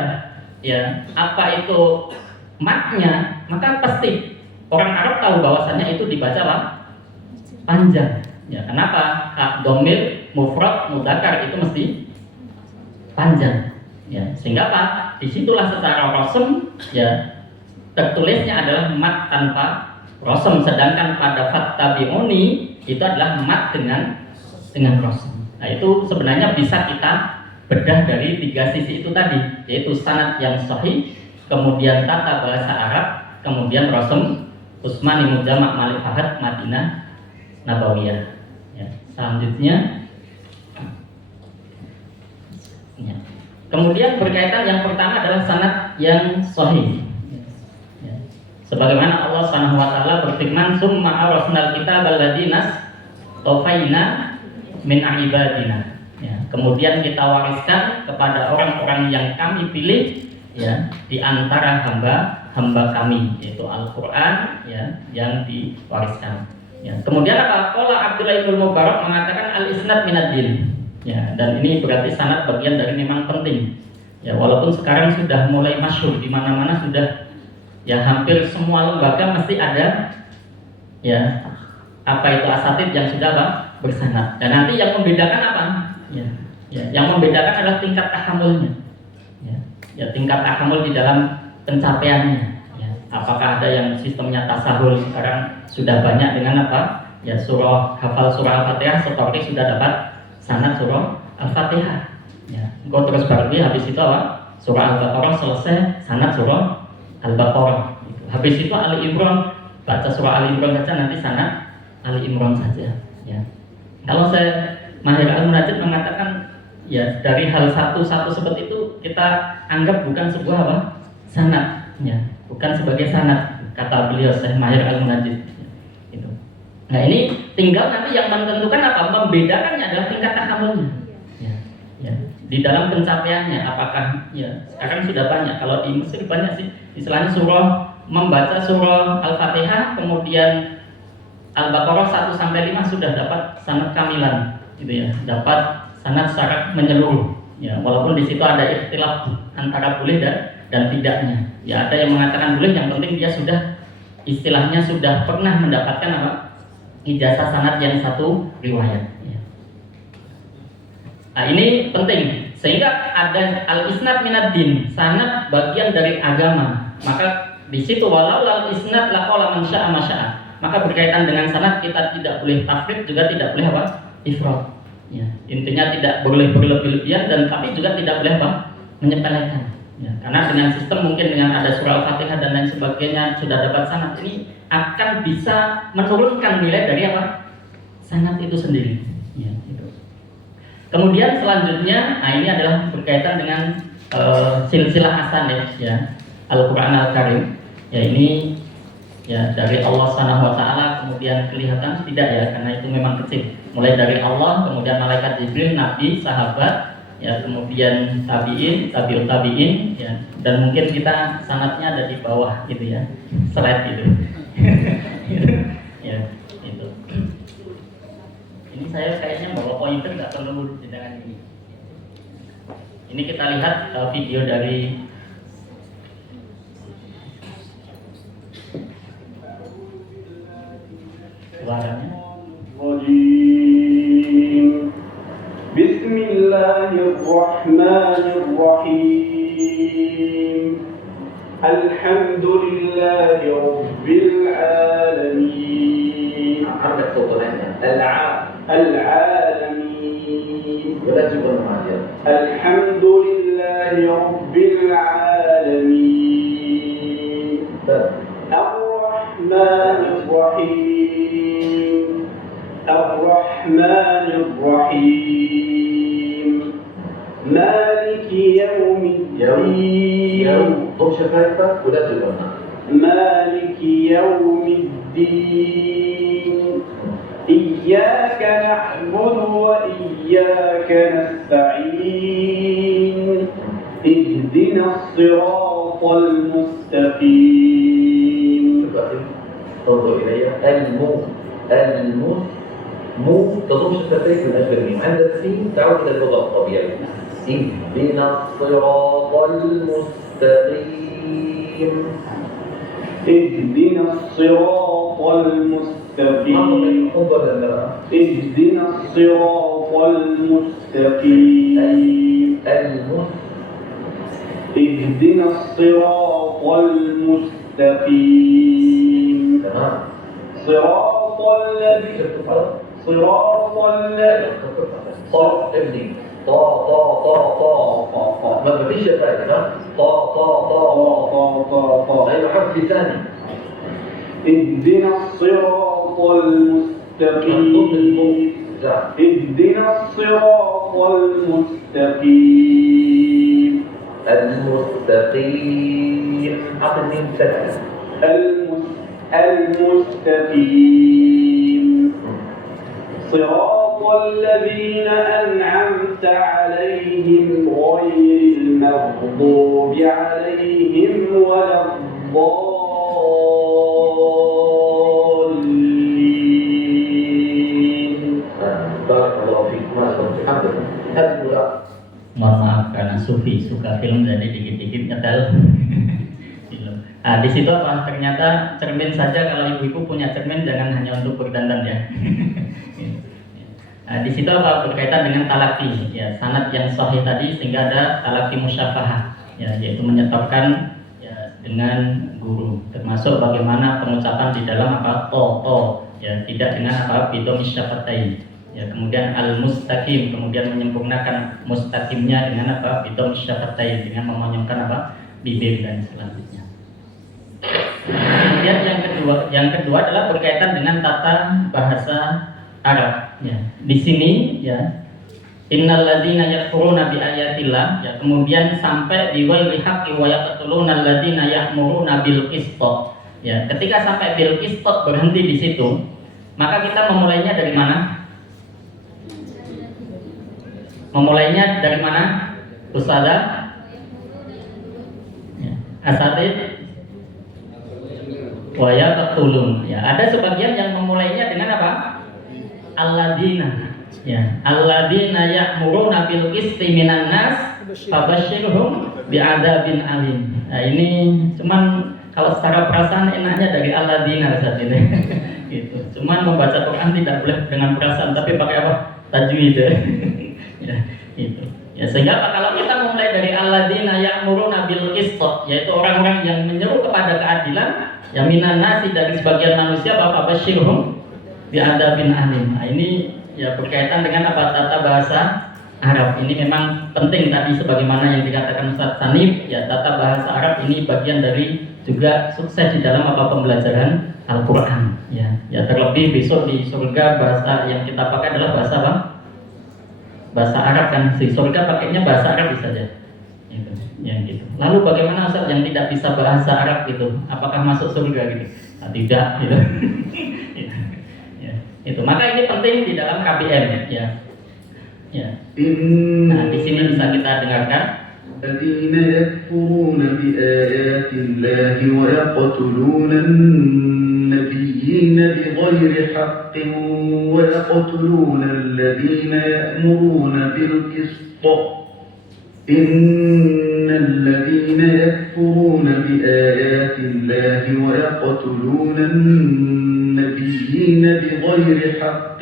ya apa itu matnya, maka pasti orang Arab tahu bahwasannya itu dibaca apa? Panjang. Ya, kenapa? Hak dhamir mufrad mudzakkar itu mesti panjang. Ya, sehingga apa? Disitulah secara rosem ya tertulisnya adalah mat tanpa rosem, sedangkan pada fattabi'uni itu adalah mat dengan rosem. Nah, itu sebenarnya bisa kita bedah dari 3 sisi itu tadi, yaitu sanad yang sahih, kemudian tata bahasa Arab, kemudian rosem Utsmani Mujama' Malik Fahad Madinah Nabawiyah. Ya, selanjutnya ya. Kemudian berkaitan yang pertama adalah sanad yang sahih. Ya. Sebagaimana Allah Subhanahu wa taala berfirman, "Tsumma awrasnal kitabal ladzina tafaina min ibadina." Ya, kemudian kita wariskan kepada orang-orang yang kami pilih ya di antara hamba kami, yaitu Al-Qur'an ya yang diwariskan. Ya, kemudian apa? Qala Abdullah bin Mubarak mengatakan al-isnad minad din. Ya, dan ini berarti sanad bagian dari memang penting. Ya, walaupun sekarang sudah mulai masyhur di mana-mana sudah ya hampir semua lembaga mesti ada ya apa itu asatid yang sudah apa? Bersanad. Dan nanti yang membedakan apa? Ya, yang membedakan adalah tingkat tahammulnya. Ya, tingkat tahammul di dalam pencapaiannya. Ya, apakah ada yang sistemnya tasahul sekarang sudah banyak dengan apa? Ya, hafal surah Al-Fatihah seperti sudah dapat sanad surah Al-Fatihah. Ya, engkau terus berarti habis itu apa? Surah Al-Baqarah selesai, sanad surah Al-Baqarah. Habis itu Ali Imran, baca surah Ali Imran saja, nanti sanad Ali Imran saja. Ya. Kalau saya Mahir Al-Munajjid mengatakan ya dari hal satu seperti itu kita anggap bukan sebuah apa? Sanad, ya, bukan sebagai sanad kata beliau Syekh Mahir Al-Munajjid. Ya, itu. Nah, ini tinggal nanti yang menentukan apa? Membedakannya adalah tingkat tahammulnya. Ya, ya. Di dalam pencapaiannya apakah ya sekarang sudah banyak, kalau di Mesir banyak sih istilahnya surah membaca surah Al-Fatihah kemudian Al-Baqarah 1 sampai 5 sudah dapat sanad kamilan. Gitu ya, dapat sanad secara menyeluruh. Ya, walaupun di situ ada ikhtilaf antara boleh dan tidaknya. Ya, ada yang mengatakan boleh, yang penting dia sudah istilahnya sudah pernah mendapatkan apa? Ijazah sanad yang satu riwayat. Ya. Nah, ini penting sehingga ada al-isnad minad din, sanad bagian dari agama. Maka di situ walau lal isnad laqala man syaa ma syaa. Maka berkaitan dengan sanad kita tidak boleh tafrid, juga tidak boleh apa? Ifrad. Ya, intinya tidak boleh berlebih-lebihan dan tapi juga tidak boleh apa? Menyepelekan. Ya, karena dengan sistem mungkin dengan ada surah Al-Fatihah dan lain sebagainya sudah dapat sanad, ini akan bisa menurunkan nilai dari apa? Sanad itu sendiri. Ya, gitu. Kemudian selanjutnya, nah ini adalah berkaitan dengan silsilah hasanah ya, Al-Qur'an Al-Karim. Ya ini ya dari Allah Subhanahu wa taala, kemudian kelihatan tidak ya, karena itu memang kecil. Mulai dari Allah, kemudian malaikat Jibril, nabi, sahabat, ya kemudian tabi'in, tabi'ut tabi'in ya, dan mungkin kita sanadnya ada di bawah gitu ya. Slide gitu. Ya, itu. Ini saya kayaknya bawa pointer, nggak perlu dengan ini. Ini kita lihat video dari suaranya. Bismillahirrahmanirrahim. Alhamdulillahi rabbil alamin. Angkat fotonya. Al-alamin. Wala juga namanya. Alhamdulillahi rabbil alamin. Ar-Rahmanir Rahim. Ar-Rahmanir Rahim. Maliki yaumiddin. Om syafaifa wala juga. Maliki yaumiddin. إياك نعبد وإياك نستعين اهدنا الصراط المستقيم. انظر إلي. مو تضم شفتيك من أجل الميم. عند السين تعود إلى اللغة الطبيعية. اهدنا الصراط المستقيم. اهدنا الصراط المستقيم. اهدنا الصراط المستقيم. اهدنا الصراط المستقيم. صراط الذين ما فيش شفايف. أيوة حرف ثاني. اهدنا الصراط المستقيم. اهدنا الصراط المستقيم. المستقيم. أعطي مين فتح. المستقيم. صراط الذين أنعمت عليهم غير المغضوب عليهم ولا الضالين. بارك الله فيكم. هذا الدعاء. Mohon maaf karena Sufi suka film jadi dikit-dikit nyetel. Nah, di situ apa? Ternyata cermin saja, kalau ibu-ibu punya cermin jangan hanya untuk berdandan ya. Nah, di situ apa? Berkaitan dengan talaki ya, sanad yang sahih tadi, sehingga ada talaki musyafahah ya, yaitu menyetopkan ya dengan guru, termasuk bagaimana pengucapan di dalam apa? To ya, tidak dengan apa? Bidom syafatain. Ya, kemudian al-mustaqim, kemudian menyempurnakan mustaqimnya dengan apa? Bidom syafatain, dengan memonyongkan apa? Bibir dan selanjutnya. Kemudian yang kedua adalah berkaitan dengan tata bahasa Arab. Ya. Di sini ya, innal ladzina yakfuruna bi ayatillah, ya, kemudian sampai di ghairi haqqi wa yaqtuluna alladzina ya'muruna bil qist. Ya, ketika sampai bil qist berhenti di situ, maka kita memulainya dari mana? Memulainya dari mana? Usada? Ya. Asatid? Wa yaqtulun. Ya, ada sebagian yang memulainya dengan apa? Alladzina. Ya, alladzina ya'muruna bil qisti minan nas fabasyirhum bi'adzabin alim. Nah, ini cuman kalau secara perasaan enaknya dari alladzina saat ini. Gitu. Cuman membaca Quran tidak boleh dengan perasaan, tapi pakai apa? Tajwid. Ya, itu. Ya, sehingga apa? Kalau kita mulai dari alladzina ya'muruna bil qist, yaitu orang-orang yang menyeru kepada keadilan, ya minan nasi, dari sebagian manusia, bapak basyirhum bi'adzabin alim. Nah, ini ya berkaitan dengan apa? Tata bahasa Arab. Ini memang penting tadi sebagaimana yang dikatakan Ustaz Sanif, ya tata bahasa Arab ini bagian dari juga sukses di dalam apa pembelajaran Al-Qur'an, ya. Ya terlebih besok di surga bahasa yang kita pakai adalah bahasa apa? Bahasa Arab kan, di surga pakainya bahasa Arab saja. Gitu. Ya gitu. Lalu bagaimana Ustaz yang tidak bisa bahasa Arab gitu? Apakah masuk surga gitu? Nah, tidak gitu. Ya, itu. Maka ini penting di dalam KBM, ya. Ya. Nah, di sini bisa kita dengarkan. الذين يكفرون بآيات الله ويقتلون النبيين بغير حق ويقتلون الذين يأمرون بالقسط إن الذين يكفرون بآيات الله ويقتلون النبيين بغير حق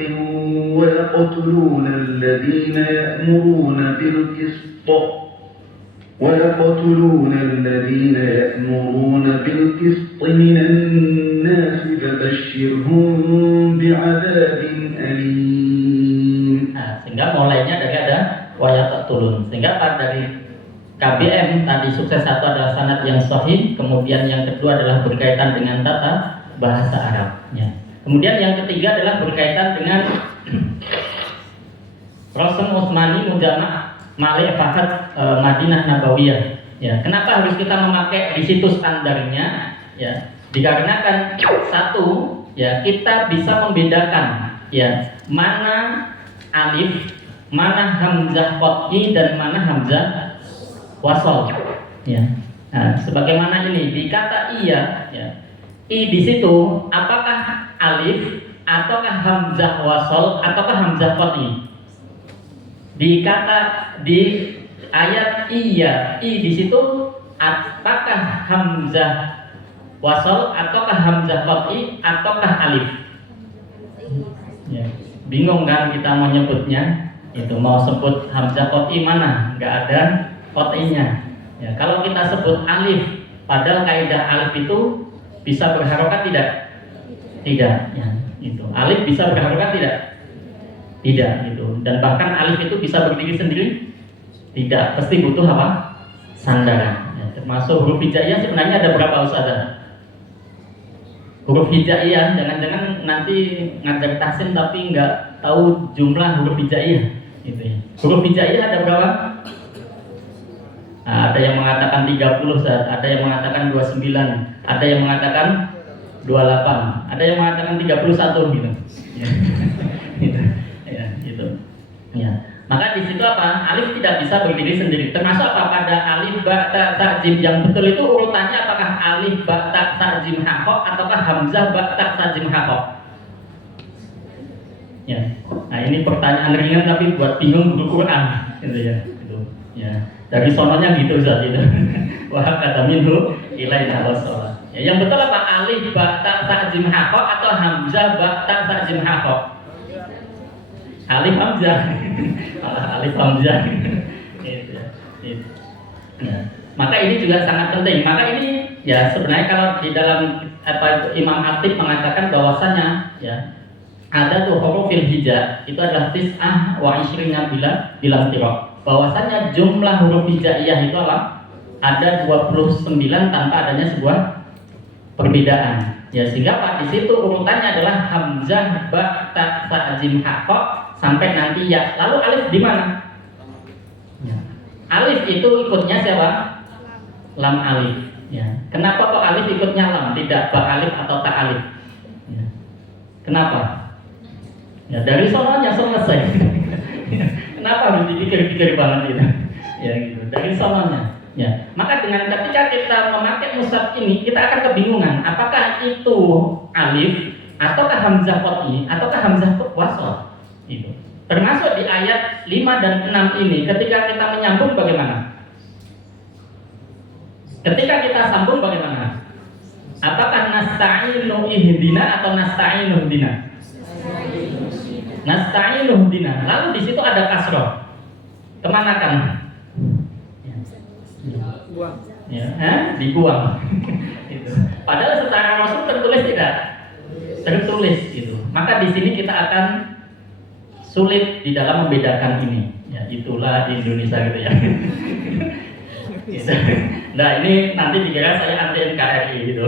ويقتلون الذين يأمرون بالقسط من الناس فبشرهم بعذاب أليم. Nah, sehingga mulainya dari ada wayaqtulun. Sehingga dari KBM tadi sukses satu adalah sanad yang sahih, kemudian yang kedua adalah berkaitan dengan tata bahasa Arab. Ya. Kemudian yang ketiga adalah berkaitan dengan Rasul Utsmani Mujama' Malik Fahad Madinah Nabawiyah. Ya, kenapa harus kita memakai di situ standarnya? Ya, dikarenakan satu, ya kita bisa membedakan ya mana alif, mana hamzah qat'i dan mana hamzah wasal. Ya. Nah, sebagaimana ini di kata iya, ya. I di situ apakah alif ataukah hamzah wasal ataukah hamzah qat'i? Di ayat iya, i di situ apakah hamzah wasal ataukah hamzah qat'i ataukah alif? Ya, bingung kan kita mau nyebutnya? Itu mau sebut hamzah qat'i mana? Enggak ada qat'inya. Ya, kalau kita sebut alif, padahal kaidah alif itu bisa berharokat tidak? Tidak, ya, itu. Alif bisa berharokat tidak? Tidak, gitu. Dan bahkan alif itu bisa berdiri sendiri? Tidak, pasti butuh apa? Sandaran. Ya, termasuk huruf hijaiyah sebenarnya ada berapa Ustazah? Huruf hijaiyah, jangan-jangan nanti ngajar tahsin tapi nggak tahu jumlah huruf hijaiyah. Gitu ya. Huruf hijaiyah ada berapa? Nah, ada yang mengatakan 30 Ustaz, ada yang mengatakan 29, ada yang mengatakan 28, ada yang mengatakan 31 gitu. Ya. Gitu. Ya, gitu. Ya. Maka di situ apa? Alif tidak bisa berdiri sendiri. Termasuk apa? Pada alif ba ta sa jim yang betul itu urutannya apakah alif ba ta sa jim ha kha ataukah hamzah ba ta sa jim ha kha? Ya. Nah, ini pertanyaan ringan tapi buat bingung guru Quran gitu ya. Gitu. Ya. Dari sononya gitu Ustaz itu. Wah kata minhu ilaina wassalam. Ya, yang betul apa? Alif ba ta sa jim ha kha atau hamzah ba ta sa jim ha kha? Alif hamzah. Alif hamzah. Gitu. Gitu. Ya. Maka ini juga sangat penting. Maka ini ya sebenarnya kalau di dalam apa Imam Atib mengatakan bahwasanya ya ada tuh hurufil hija itu adalah tis'ah wa ishrina bilang tirok. Bahwasanya jumlah huruf hijaiyah itu apa? Ada 29 tanpa adanya sebuah perbedaan. Ya sehingga Pak di situ urutannya adalah hamzah ba ta sa jim ha kha sampai nanti ya. Lalu alif di mana? Ya. Alif itu ikutnya siapa? Lam alif. Ya. Kenapa kok alif ikutnya lam, tidak ba alif atau ta alif? Ya. Kenapa? Ya dari sononya selesai. Kenapa harus dipikir-pikir banget itu? Ya gitu. Dari sononya. Ya. Maka dengan ketika kita memakai mushaf ini, kita akan kebingungan apakah itu alif ataukah hamzah qat'i ataukah hamzah wasal. Itu. Termasuk di ayat 5 dan 6 ini ketika kita menyambung bagaimana? Ketika kita sambung bagaimana? Apakah nasta'inu ihdina atau nasta'inu ihdina? Nasta'inu ihdina. Lalu di situ ada kasroh. kemanakan? Dibuang. Itu. Padahal secara Rasul tertulis tidak? Tertulis gitu. Maka di sini kita akan sulit di dalam membedakan ini. Ya, itulah Indonesia gitu ya. Nah, ini nanti dikira saya anti NKRI gitu.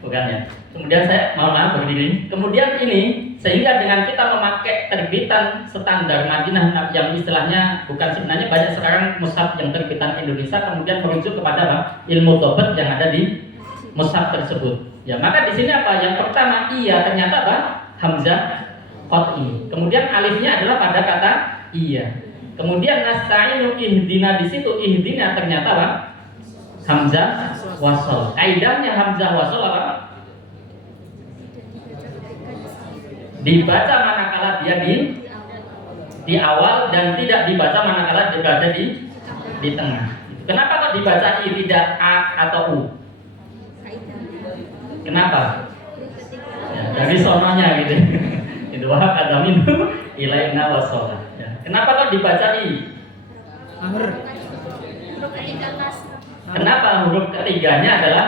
Bukan ya. Kemudian saya maaf berdiri. Kemudian ini sehingga dengan kita memakai terbitan standar Madinah yang istilahnya bukan sebenarnya banyak sekarang mushaf yang terbitan Indonesia kemudian merujuk kepada apa? Ilmu tobat yang ada di mushaf tersebut. Ya, maka di sini apa? Yang pertama iya ternyata apa? Hamzah qat'i. Kemudian alifnya adalah pada kata iya. Kemudian nasta'inu ihdina di situ ihdina ternyata apa? Hamzah wasol. Kaidahnya hamzah wasol apa? Dibaca manakala dia di awal dan tidak dibaca manakala dia berada di tengah. Kenapa kok dibaca i tidak a atau u? Kenapa? Ya, dari sononya gitu. Itu wahab adamin ilaina wasolah. Ya. Kenapa kok dibaca i? Kenapa huruf ketiganya adalah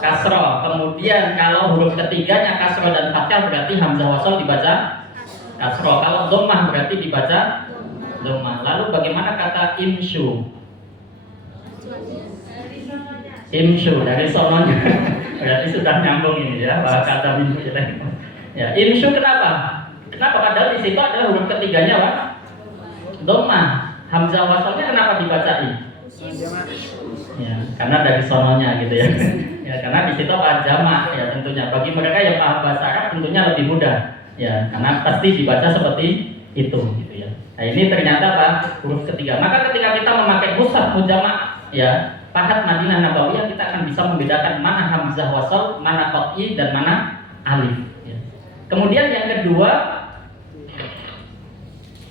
kasroh? Kemudian kalau huruf ketiganya kasroh dan fathah berarti hamzah wasol dibaca kasroh. Kalau dhammah berarti dibaca dhammah. Lalu bagaimana kata imsyu? Imsyu dari sononya. Berarti sudah nyambung ini ya, kata imsyu. Ya, imsyu kenapa? Kenapa? Padahal di situ adalah huruf ketiganya apa? Dhammah. Hamzah wasolnya kenapa dibaca i? Ya, karena dari sononya gitu ya. Ya, karena di situ apa jamak ya tentunya. Bagi mereka yang paham bahasa Arab tentunya lebih mudah. Ya, karena pasti dibaca seperti itu gitu ya. Nah, ini ternyata apa? Huruf ketiga. Maka ketika kita memakai mushaf mujamak ya, Pahat Madinah Nabawiyah kita akan bisa membedakan mana hamzah wasal, mana qat'i dan mana alif ya. Kemudian yang kedua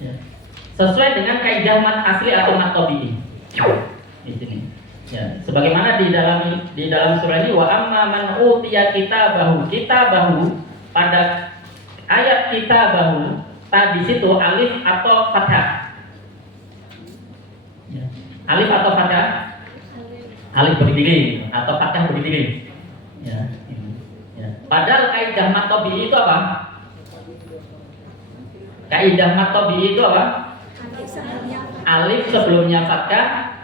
ya, sesuai dengan kaidah mat asli atau mat tabi'i. Di sini. Ya, sebagaimana di dalam surah ini wa amma man utiya kitabahu pada ayat kitabahu tadi situ alif atau fathah. Ya. Alif atau fathah? Alif berdiri atau fathah berdiri. Ya. Ya. Padahal kaidah mat tabi'i itu apa? Kaidah mat tabi'i itu apa? Alif sebelumnya fathah,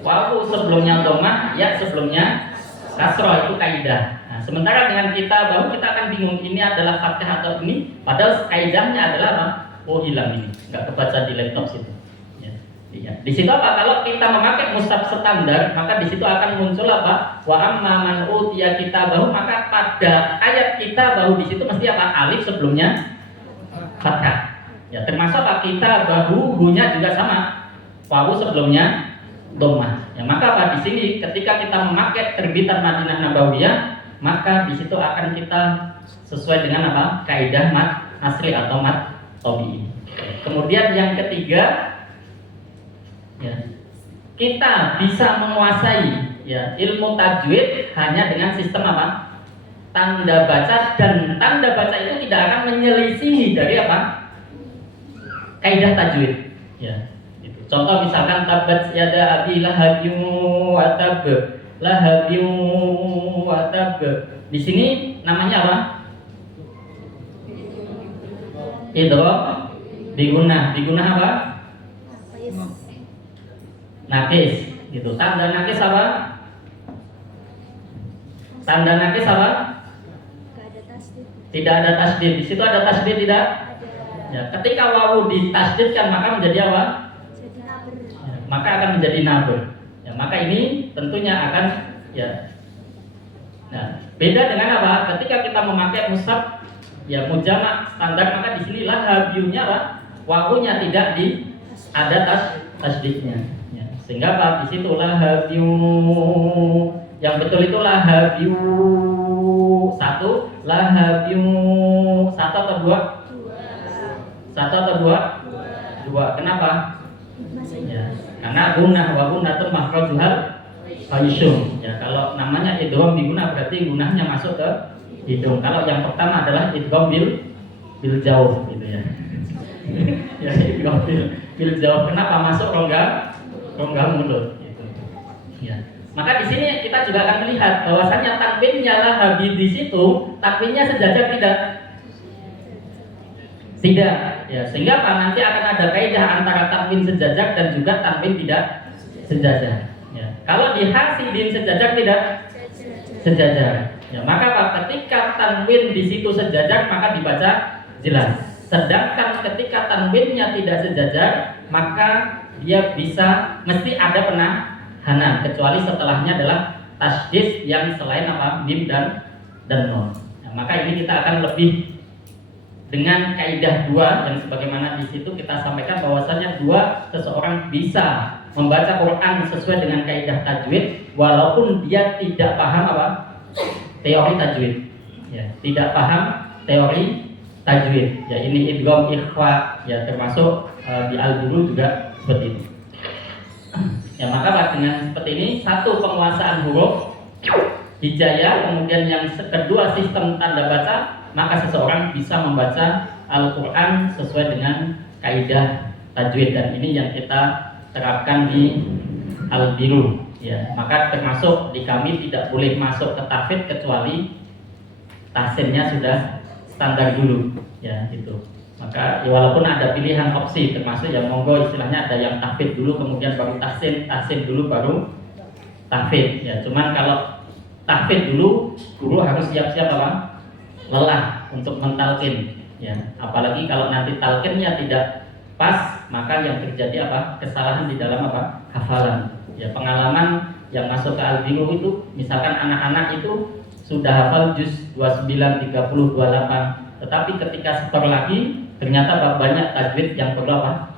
wawu sebelumnya dhammah, ya sebelumnya kasroh, itu kaidah. Nah, sementara dengan kita baru kita akan bingung ini adalah fathah atau ini, padahal kaidahnya adalah apa? Oh hilang ini, nggak kebaca di laptop situ. Ya. Ya. Di situ apa? Kalau kita memakai mushaf standar, maka di situ akan muncul apa? Wa amma man utiya kitabahu, maka pada ayat kita baru di situ mesti apa? Alif sebelumnya fathah. Ya, termasuk apa? Kita bahu hunya juga sama. Wawu sebelumnya dhammah. Ya, maka apa di sini ketika kita memakai terbitan Madinah Nabawiyah, maka di situ akan kita sesuai dengan apa? Kaidah mat asli atau mat tabi'i. Kemudian yang ketiga ya, kita bisa menguasai ya ilmu tajwid hanya dengan sistem apa? Tanda baca, dan tanda baca itu tidak akan menyelisihi dari apa? Kaidah tajwid. Ya. Contoh misalkan tabat yada abi lahabin wa tab, lahabin wa tab. Di sini namanya apa? Idgham bigunah. Bigunah apa? Nakis. Gitu. Tanda nakis apa? Tanda nakis apa? Tidak ada tasdid. Di situ ada tasdid tidak? Ya, ketika wawu ditasdidkan maka menjadi apa? Ya, maka akan menjadi nabur. Ya, maka ini tentunya akan ya. Nah, beda dengan apa? Ketika kita memakai mushaf ya mujamak standar, maka di sini lahabiunya apa? Wawunya tidak ada tasdidnya. Ya, sehingga apa? Di situ lahabiu. Yang betul itu lahabiu satu, lahabiu satu atau dua? Satu atau dua? Dua. Kenapa? Ya, karena gunah wa gunatun makhrajuhal haisyum. Ya, kalau namanya idgham diguna berarti gunahnya masuk ke hidung. Kalau yang pertama adalah idgham bil jauh gitu ya. Ya, idgham bil fil jawab, kenapa masuk rongga mulut gitu. Ya. Maka di sini kita juga akan melihat bahwasanya tanwinnya lahabi di situ, tanwinnya sejajar tidak? Tidak. Ya, sehingga apa? Nanti akan ada kaidah antara tanwin sejajar dan juga tanwin tidak sejajar. Ya. Kalau di hasidin sejajar tidak? Sejajar. Ya, maka apa? Ketika tanwin di situ sejajar maka dibaca jelas. Sedangkan ketika tanwinnya tidak sejajar maka dia bisa mesti ada penahanan, kecuali setelahnya adalah tasydid yang selain apa? Mim dan nun. Nah, maka ini kita akan lebih dengan kaidah dua yang sebagaimana di situ kita sampaikan bahwasanya dua, seseorang bisa membaca Quran sesuai dengan kaidah tajwid walaupun dia tidak paham apa? Teori tajwid. Ya, tidak paham teori tajwid. Ya, ini idgham ikhfa ya, termasuk di al-bulu juga seperti itu. Ya, maka Pak, dengan seperti ini, satu penguasaan huruf hijayah, kemudian yang kedua sistem tanda baca, maka seseorang bisa membaca Al-Quran sesuai dengan kaidah tajwid, dan ini yang kita terapkan di Al-Biru. Ya, maka termasuk di kami tidak boleh masuk ke tahfidz kecuali tahsinnya sudah standar dulu, ya gitu. Maka ya, walaupun ada pilihan opsi, termasuk yang monggo istilahnya ada yang tahfidz dulu kemudian baru tahsin, tahsin dulu baru tahfidz. Ya, cuman kalau tahfidz dulu, guru harus siap-siap apa? Lelah untuk mentalkin, ya. Apalagi kalau nanti talkinnya tidak pas, maka yang terjadi apa? Kesalahan di dalam apa? Hafalan. Ya, pengalaman yang masuk ke Al-Biru itu, misalkan anak-anak itu sudah hafal juz 29, 30, 28, tetapi ketika setor lagi ternyata banyak tajwid yang perlu apa?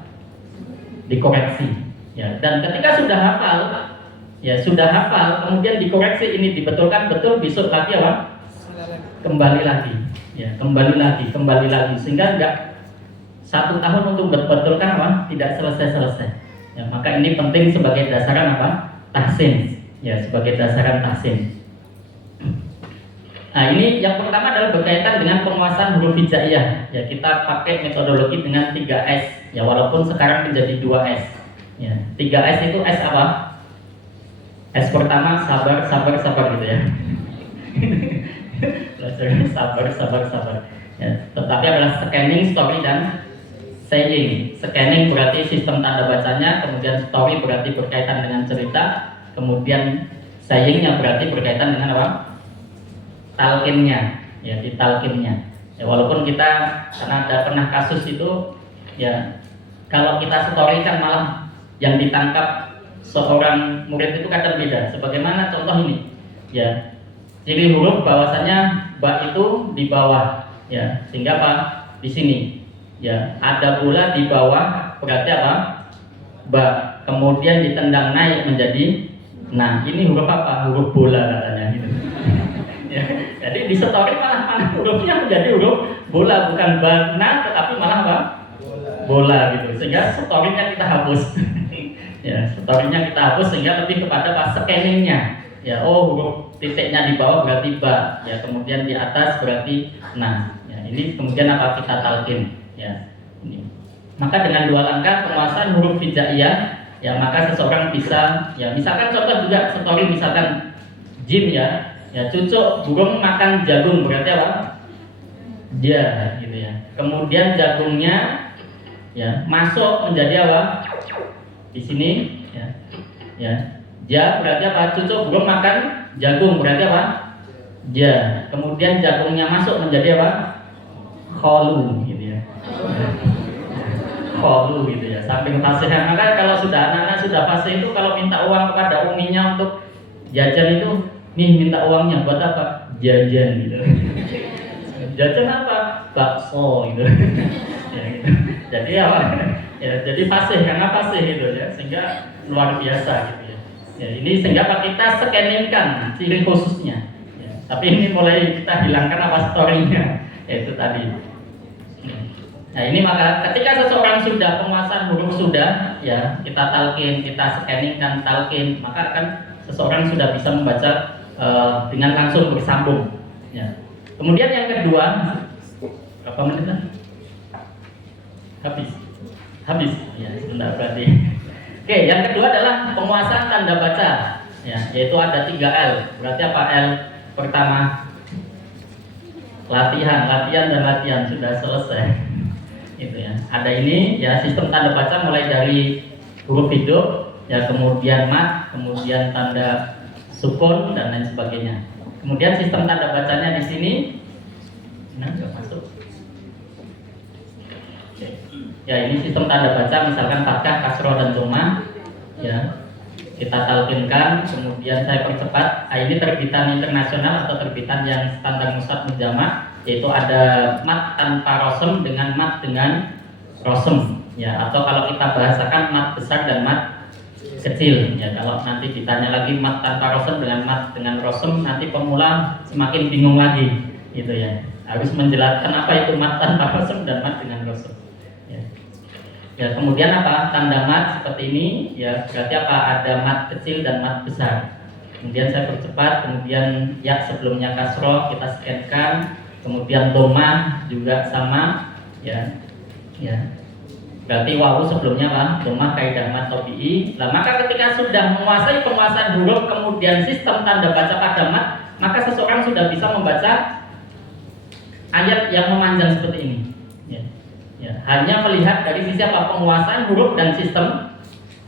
Dikoreksi. Ya, dan ketika sudah hafal, ya sudah hafal, kemudian dikoreksi, ini dibetulkan betul, besok lagi apa? Kembali lagi, ya kembali lagi, sehingga enggak 1 tahun untuk betulkan apa? Tidak selesai. Ya, maka ini penting sebagai dasaran apa? Tahsin, ya sebagai dasaran tahsin. Nah, ini yang pertama adalah berkaitan dengan penguasaan huruf hijaiyah. Ya, kita pakai metodologi dengan 3S. Ya, walaupun sekarang menjadi 2S. Ya, 3S itu S apa? S pertama sabar gitu ya. sabar. Ya, tetapi adalah scanning, story, dan saying. Scanning berarti sistem tanda bacanya, kemudian story berarti berkaitan dengan cerita, kemudian sayingnya berarti berkaitan dengan apa? Talkinnya, ya ditalkinnya. Ya, walaupun kita karena ada pernah kasus itu, ya kalau kita story kan malah yang ditangkap seorang murid itu kadang beda. Sebagaimana contoh ini, ya ciri huruf bahwasanya ba itu di bawah, ya sehingga apa? Di sini, ya ada bola di bawah berarti apa? Ba. Kemudian ditendang naik menjadi, nah ini huruf apa? Huruf bola katanya gitu. Ya, jadi di story malah hurufnya menjadi huruf bola, bukan bana tetapi malah apa? Bola gitu. Sehingga storynya kita hapus. Ya, storynya kita hapus sehingga lebih kepada pas scanningnya. Ya, oh huruf titiknya di bawah berarti ba. Ya, kemudian di atas berarti nah. Ya, ini kemudian apa? Kita talkin. Ya, ini. Maka dengan 2 langkah penguasaan huruf hijaiyah, ya maka seseorang bisa, ya misalkan contoh juga story misalkan jim ya. Ya, cucuk burung makan jagung berarti apa? Ja, gitu ya. Kemudian jagungnya ya masuk menjadi apa? Di sini, ya. Ya. Ja berarti apa? Cucuk burung makan jagung berarti apa? Ja. Kemudian jagungnya masuk menjadi apa? Kholu, gitu ya. Kholu, gitu ya. Samping fasihan. Maka kalau sudah anak-anak sudah fasih itu kalau minta uang kepada uminya untuk jajan itu, nih minta uangnya buat apa? Jajan gitu. Jajan apa? Bakso gitu. Ya, gitu. Jadi apa? Ya, jadi fasih karena fasih gitu ya, sehingga luar biasa gitu ya. Ya, ini sehingga apa? Kita scanningkan ciri khususnya. Ya, tapi ini mulai kita hilangkan apa storynya, yaitu tadi. Nah, ini maka ketika seseorang sudah penguasaan huruf sudah, ya kita talkin, kita scanningkan talkin, maka akan seseorang sudah bisa membaca dengan langsung bersambung. Ya. Kemudian yang kedua, berapa menit? Habis. habis ya sebentar berarti. Oke, yang kedua adalah penguasaan tanda baca ya, yaitu ada 3 L. Berarti apa L? Pertama, latihan dan latihan sudah selesai. Itu ya. Ada ini ya, sistem tanda baca mulai dari huruf hidup ya, kemudian mat, kemudian tanda sukun dan lain sebagainya. Kemudian sistem tanda bacanya di sini nggak masuk. Ya, ini sistem tanda baca, misalkan fathah, kasroh dan dhamma ya. Kita talqinkan, kemudian saya percepat. Nah, ini terbitan internasional atau terbitan yang standar Musad Mujamak, yaitu ada mat tanpa rosem dengan mat dengan rosem ya, atau kalau kita bahasakan mat besar dan mat kecil ya. Kalau nanti ditanya lagi mat tanpa rosem dengan mat dengan rosem, nanti pemula semakin bingung lagi gitu ya. Harus menjelaskan apa itu mat tanpa rosem dan mat dengan rosem. Ya, kemudian apa? Tanda mat seperti ini ya, berarti apa? Ada mat kecil dan mat besar. Kemudian saya percepat, kemudian ya sebelumnya kasroh kita scankan, kemudian dhamma juga sama ya. Ya. Berarti wawu sebelumnya apa? Dhamma kaidah mat tabi'i. Nah, maka ketika sudah menguasai penguasaan huruf kemudian sistem tanda baca pada mat, maka seseorang sudah bisa membaca ayat yang memanjang seperti ini. Ya. Ya, hanya melihat dari sisi apa? Penguasaan huruf dan sistem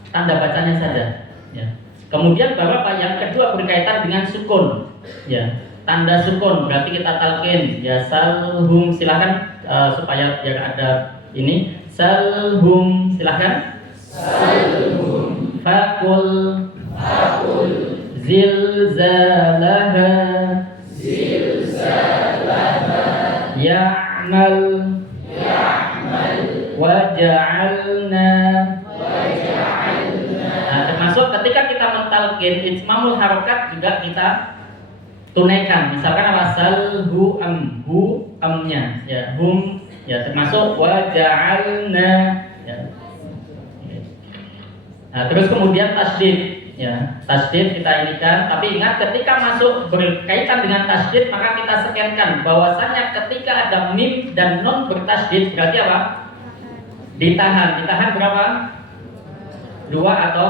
tanda bacanya saja. Ya. Kemudian baru apa? Yang kedua berkaitan dengan sukun. Ya, tanda sukun berarti kita talqin. Ya, salhum silakan supaya biar ada ini. Salhum silakan. Salhum. Fakul. Zilzalaha. Ya'mal. Waja'alna. Nah, termasuk ketika kita mentalqin itsmamul harokat juga kita tunaikan. Misalkan apa? Salhu am, hu amnya ya, hum ya, termasuk waja'alna ya. Nah, terus kemudian tasdid ya, tasdid kita inikan, tapi ingat ketika masuk berkaitan dengan tasdid maka kita scankan bahwasannya ketika ada mim dan non bertasdid berarti apa? Ditahan berapa? 2 atau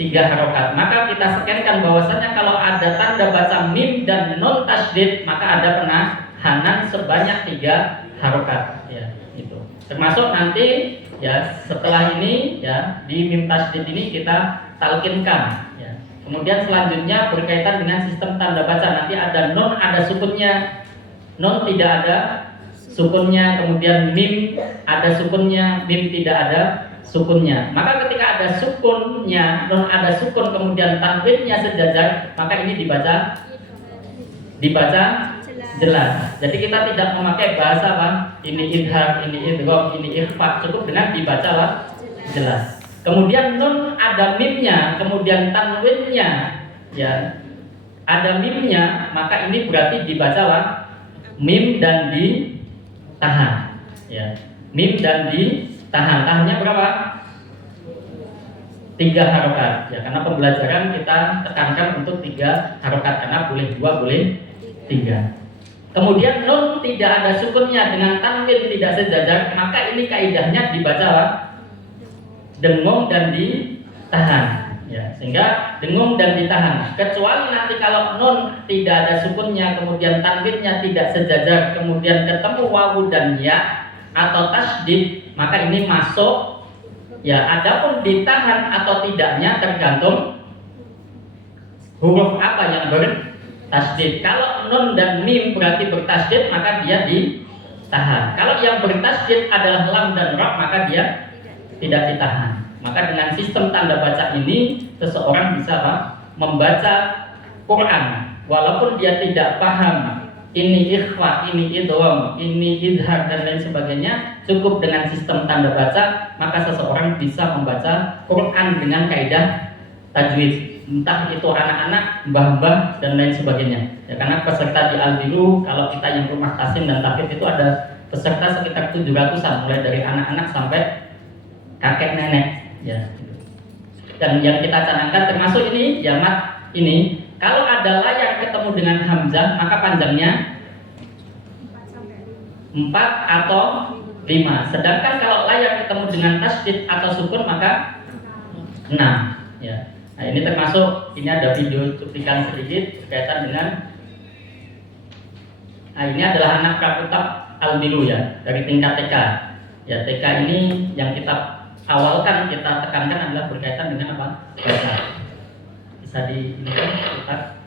3 harokat. Maka kita scankan bahwasannya kalau ada tanda baca mim dan non tasdid maka ada penahanan sebanyak 3 harokat ya, itu. Termasuk nanti ya setelah ini ya di mim tasdid ini kita talqinkan ya. Kemudian selanjutnya berkaitan dengan sistem tanda baca, nanti ada non ada sukunnya, non tidak ada sukunnya, kemudian mim ada sukunnya, mim tidak ada sukunnya. Maka ketika ada sukunnya, non ada sukun, kemudian tanwinnya sejajar, maka ini dibaca jelas. Jadi kita tidak memakai bahasa apa? Ini idhar, ini idgham, ini ikhfa, cukup dengan dibaca apa? Jelas. Kemudian nun ada mimnya, kemudian tanwinnya ya ada mimnya, maka ini berarti dibaca apa? Mim dan ditahan ya, mim dan ditahan. Tahannya berapa? 3 harokat ya, karena pembelajaran kita tekankan untuk 3 harokat karena boleh 2 boleh 3. Kemudian nun tidak ada sukunnya dengan tanwin tidak sejajar, maka ini kaidahnya dibaca apa? Dengung dan ditahan ya, sehingga dengung dan ditahan. Kecuali nanti kalau nun tidak ada sukunnya, kemudian tanwinnya tidak sejajar, kemudian ketemu wawu dan ya atau tasdid, maka ini masuk ya. Adapun ditahan atau tidaknya tergantung huruf apa yang bertasdid. Kalau nun dan mim berarti bertasdid, maka dia ditahan. Kalau yang bertasdid adalah lam dan ra, maka dia tidak ditahan. Maka dengan sistem tanda baca ini seseorang bisa apa? Membaca Quran walaupun dia tidak paham ini ikhfa, ini idgham, ini izhar dan lain sebagainya, cukup dengan sistem tanda baca maka seseorang bisa membaca Quran dengan kaidah tajwid, entah itu anak-anak, mbah-mbah dan lain sebagainya ya. Karena peserta di Al-Biru, kalau kita yang rumah tasim dan tahfidz itu ada peserta sekitar 700-an, mulai dari anak-anak sampai kakek nenek ya. Dan yang kita canangkan termasuk ini jamak ini, kalau ada la yang ketemu dengan hamzah maka panjangnya 4 atau 5. Sedangkan kalau la yang ketemu dengan tasydid atau sukun maka 6 ya. Nah, ini termasuk, ini ada video cuplikan sedikit berkaitan dengan ini adalah anak praputab Al-Bilu ya, dari tingkat TK. Ya, TK ini yang kita awalkan, kita tekankan adalah berkaitan dengan apa? Bahasa. Bisa diputar.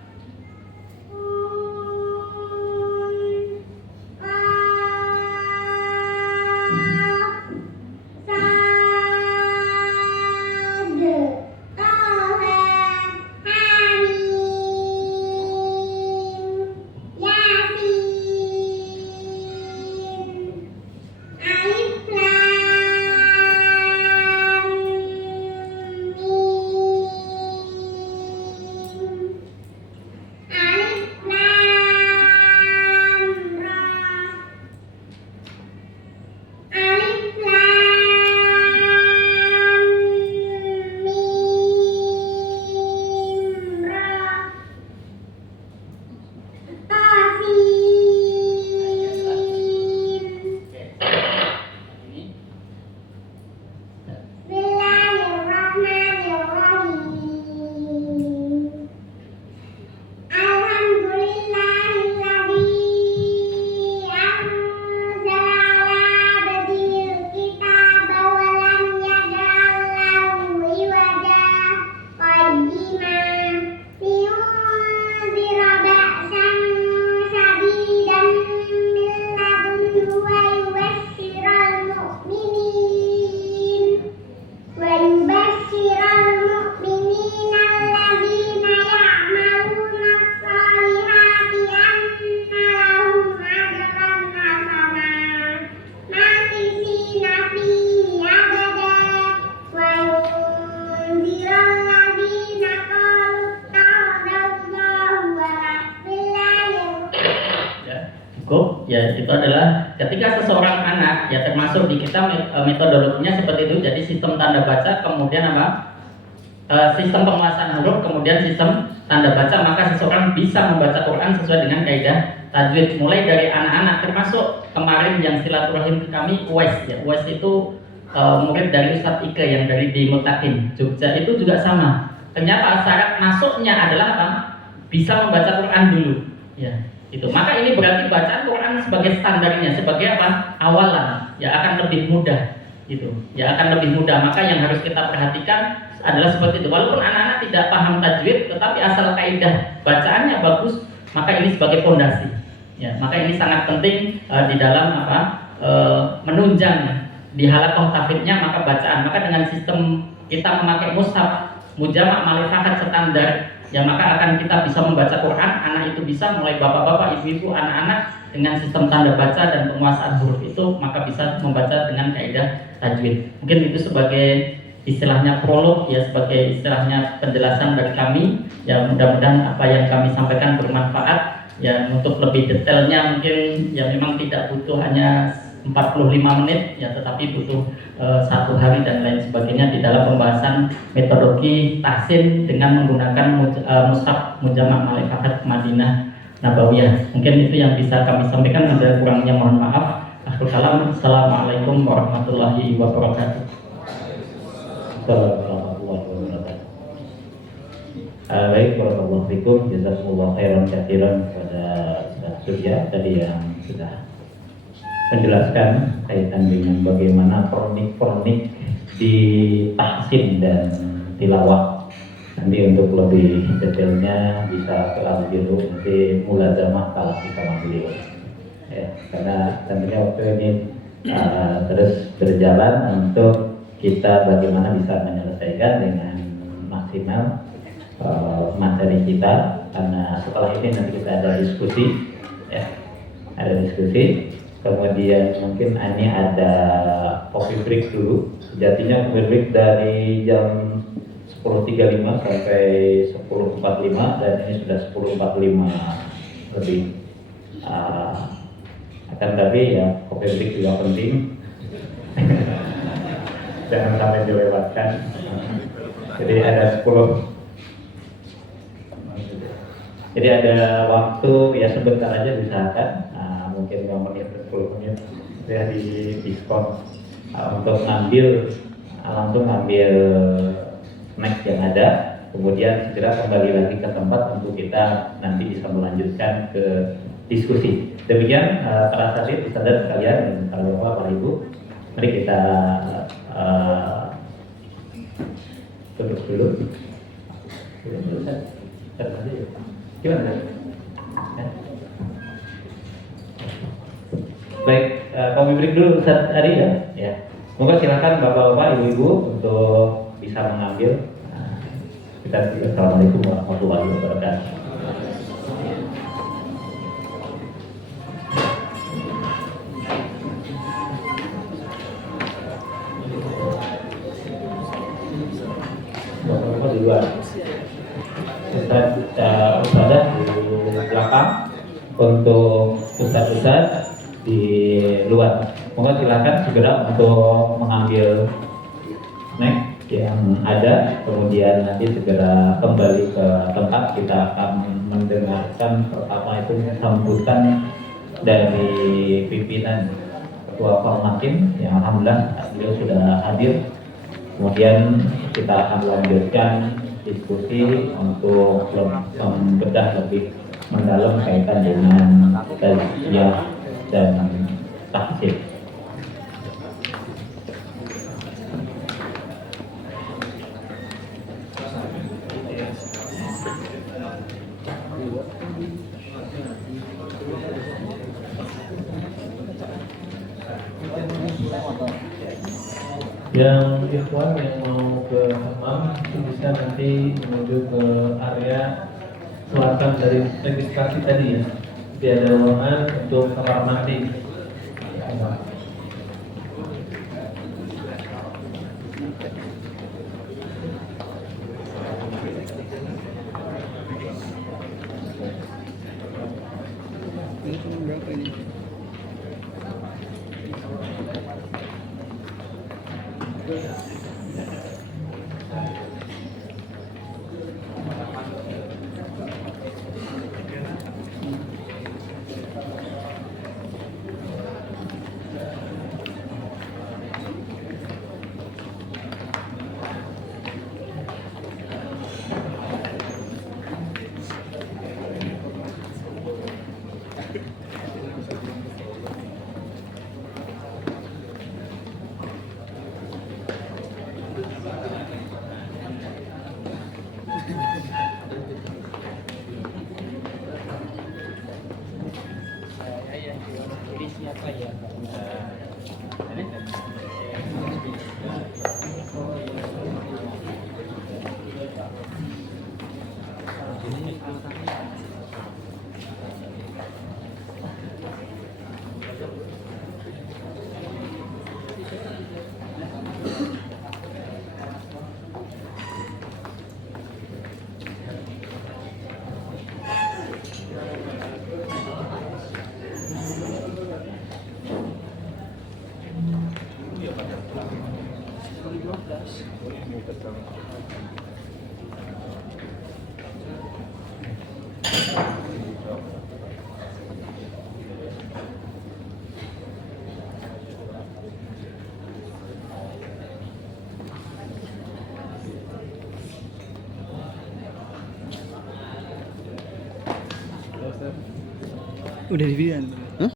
Ya, itu adalah ketika seseorang anak ya, termasuk di kita metodologinya seperti itu. Jadi sistem tanda baca, kemudian apa? Sistem penguasaan huruf, kemudian sistem tanda baca, maka seseorang bisa membaca Quran sesuai dengan kaidah tajwid. Mulai dari anak-anak, termasuk kemarin yang silaturahim ke kami Uwais ya. Uwais itu murid dari Ustadz Ike yang dari di Mutakin Jogja, itu juga sama. Ternyata syarat masuknya adalah apa? Bisa membaca Quran dulu ya. Itu. Maka ini berarti bacaan Quran sebagai standarnya, sebagai apa? Awalan, ya akan lebih mudah gitu. Ya akan lebih mudah. Maka yang harus kita perhatikan adalah seperti itu. Walaupun anak-anak tidak paham tajwid, tetapi asal kaidah bacaannya bagus, maka ini sebagai fondasi. Ya, maka ini sangat penting di dalam apa? Menunjang di halaqah tahfidznya maka bacaan. Maka dengan sistem kita memakai mushaf mujamak malifakat standar, ya maka akan kita bisa membaca Quran, anak itu bisa, mulai bapak-bapak, ibu-ibu, anak-anak dengan sistem tanda baca dan penguasaan huruf itu, maka bisa membaca dengan kaidah tajwid. Mungkin itu sebagai istilahnya prolog ya, sebagai istilahnya penjelasan dari kami. Ya mudah-mudahan apa yang kami sampaikan bermanfaat. Ya untuk lebih detailnya mungkin ya memang tidak butuh hanya 45 menit ya, tetapi butuh 1 hari dan lain sebagainya di dalam pembahasan metodologi tahsin dengan menggunakan mushaf mujamak malifakat Madinah Nabawiyah. Mungkin itu yang bisa kami sampaikan, ada kurangnya mohon maaf. Akhirul kalam, assalamualaikum warahmatullahi wabarakatuh. Warahmatullahi wabarakatuh. Baik, warahmatullahi wabarakatuh. Jazakumullah khairan katsiran kepada Ustaz Surya tadi yang sudah menjelaskan kaitan dengan bagaimana pernik-pernik di tahsin dan tilawah. Nanti untuk lebih detailnya bisa ke Al-Biru, nanti mulazamah kalau sama beliau ya, karena tentunya waktu ini terus berjalan untuk kita bagaimana bisa menyelesaikan dengan maksimal materi kita, karena setelah ini nanti kita ada diskusi ya, ada diskusi. Kemudian mungkin ini ada coffee break dulu. Sejatinya coffee break dari jam 10.35 sampai 10.45 dan ini sudah 10.45 lebih. Akan tapi ya coffee break juga penting. Jangan sampai dilewatkan. Jadi ada 10. Jadi ada waktu ya sebentar aja diusahakan. Mungkin 5 menit, 10 menit sudah di diskon untuk langsung ngambil snack yang ada, kemudian segera kembali lagi ke tempat untuk kita nanti bisa melanjutkan ke diskusi. Demikian para asatidz, ustadzah sekalian dan para bapak, para ibu, mari kita tutup dulu. Gimana? Ya. Baik, kami break dulu Ustaz Ari ya. Ya. Moga silakan bapak-bapak, ibu-ibu untuk bisa mengambil. Assalamualaikum warahmatullahi wabarakatuh. Bapak-bapak di luar. Ustazah di belakang, untuk ustaz-ustaz di luar. Moga silakan segera untuk mengambil snack yang ada, kemudian nanti segera kembali ke tempat. Kita akan mendengarkan pertama itu sambutan dari pimpinan Ketua Formatim yang alhamdulillah beliau sudah hadir. Kemudian kita akan lanjutkan diskusi untuk membedah lebih mendalam kaitan dengan tazkiyah dan tahsib. Yang ikhwan yang mau ke hammam bisa nanti menuju ke area selatan dari registrasi tadi ya. Jadi ada ruangan untuk kamar mandi. Udah di video.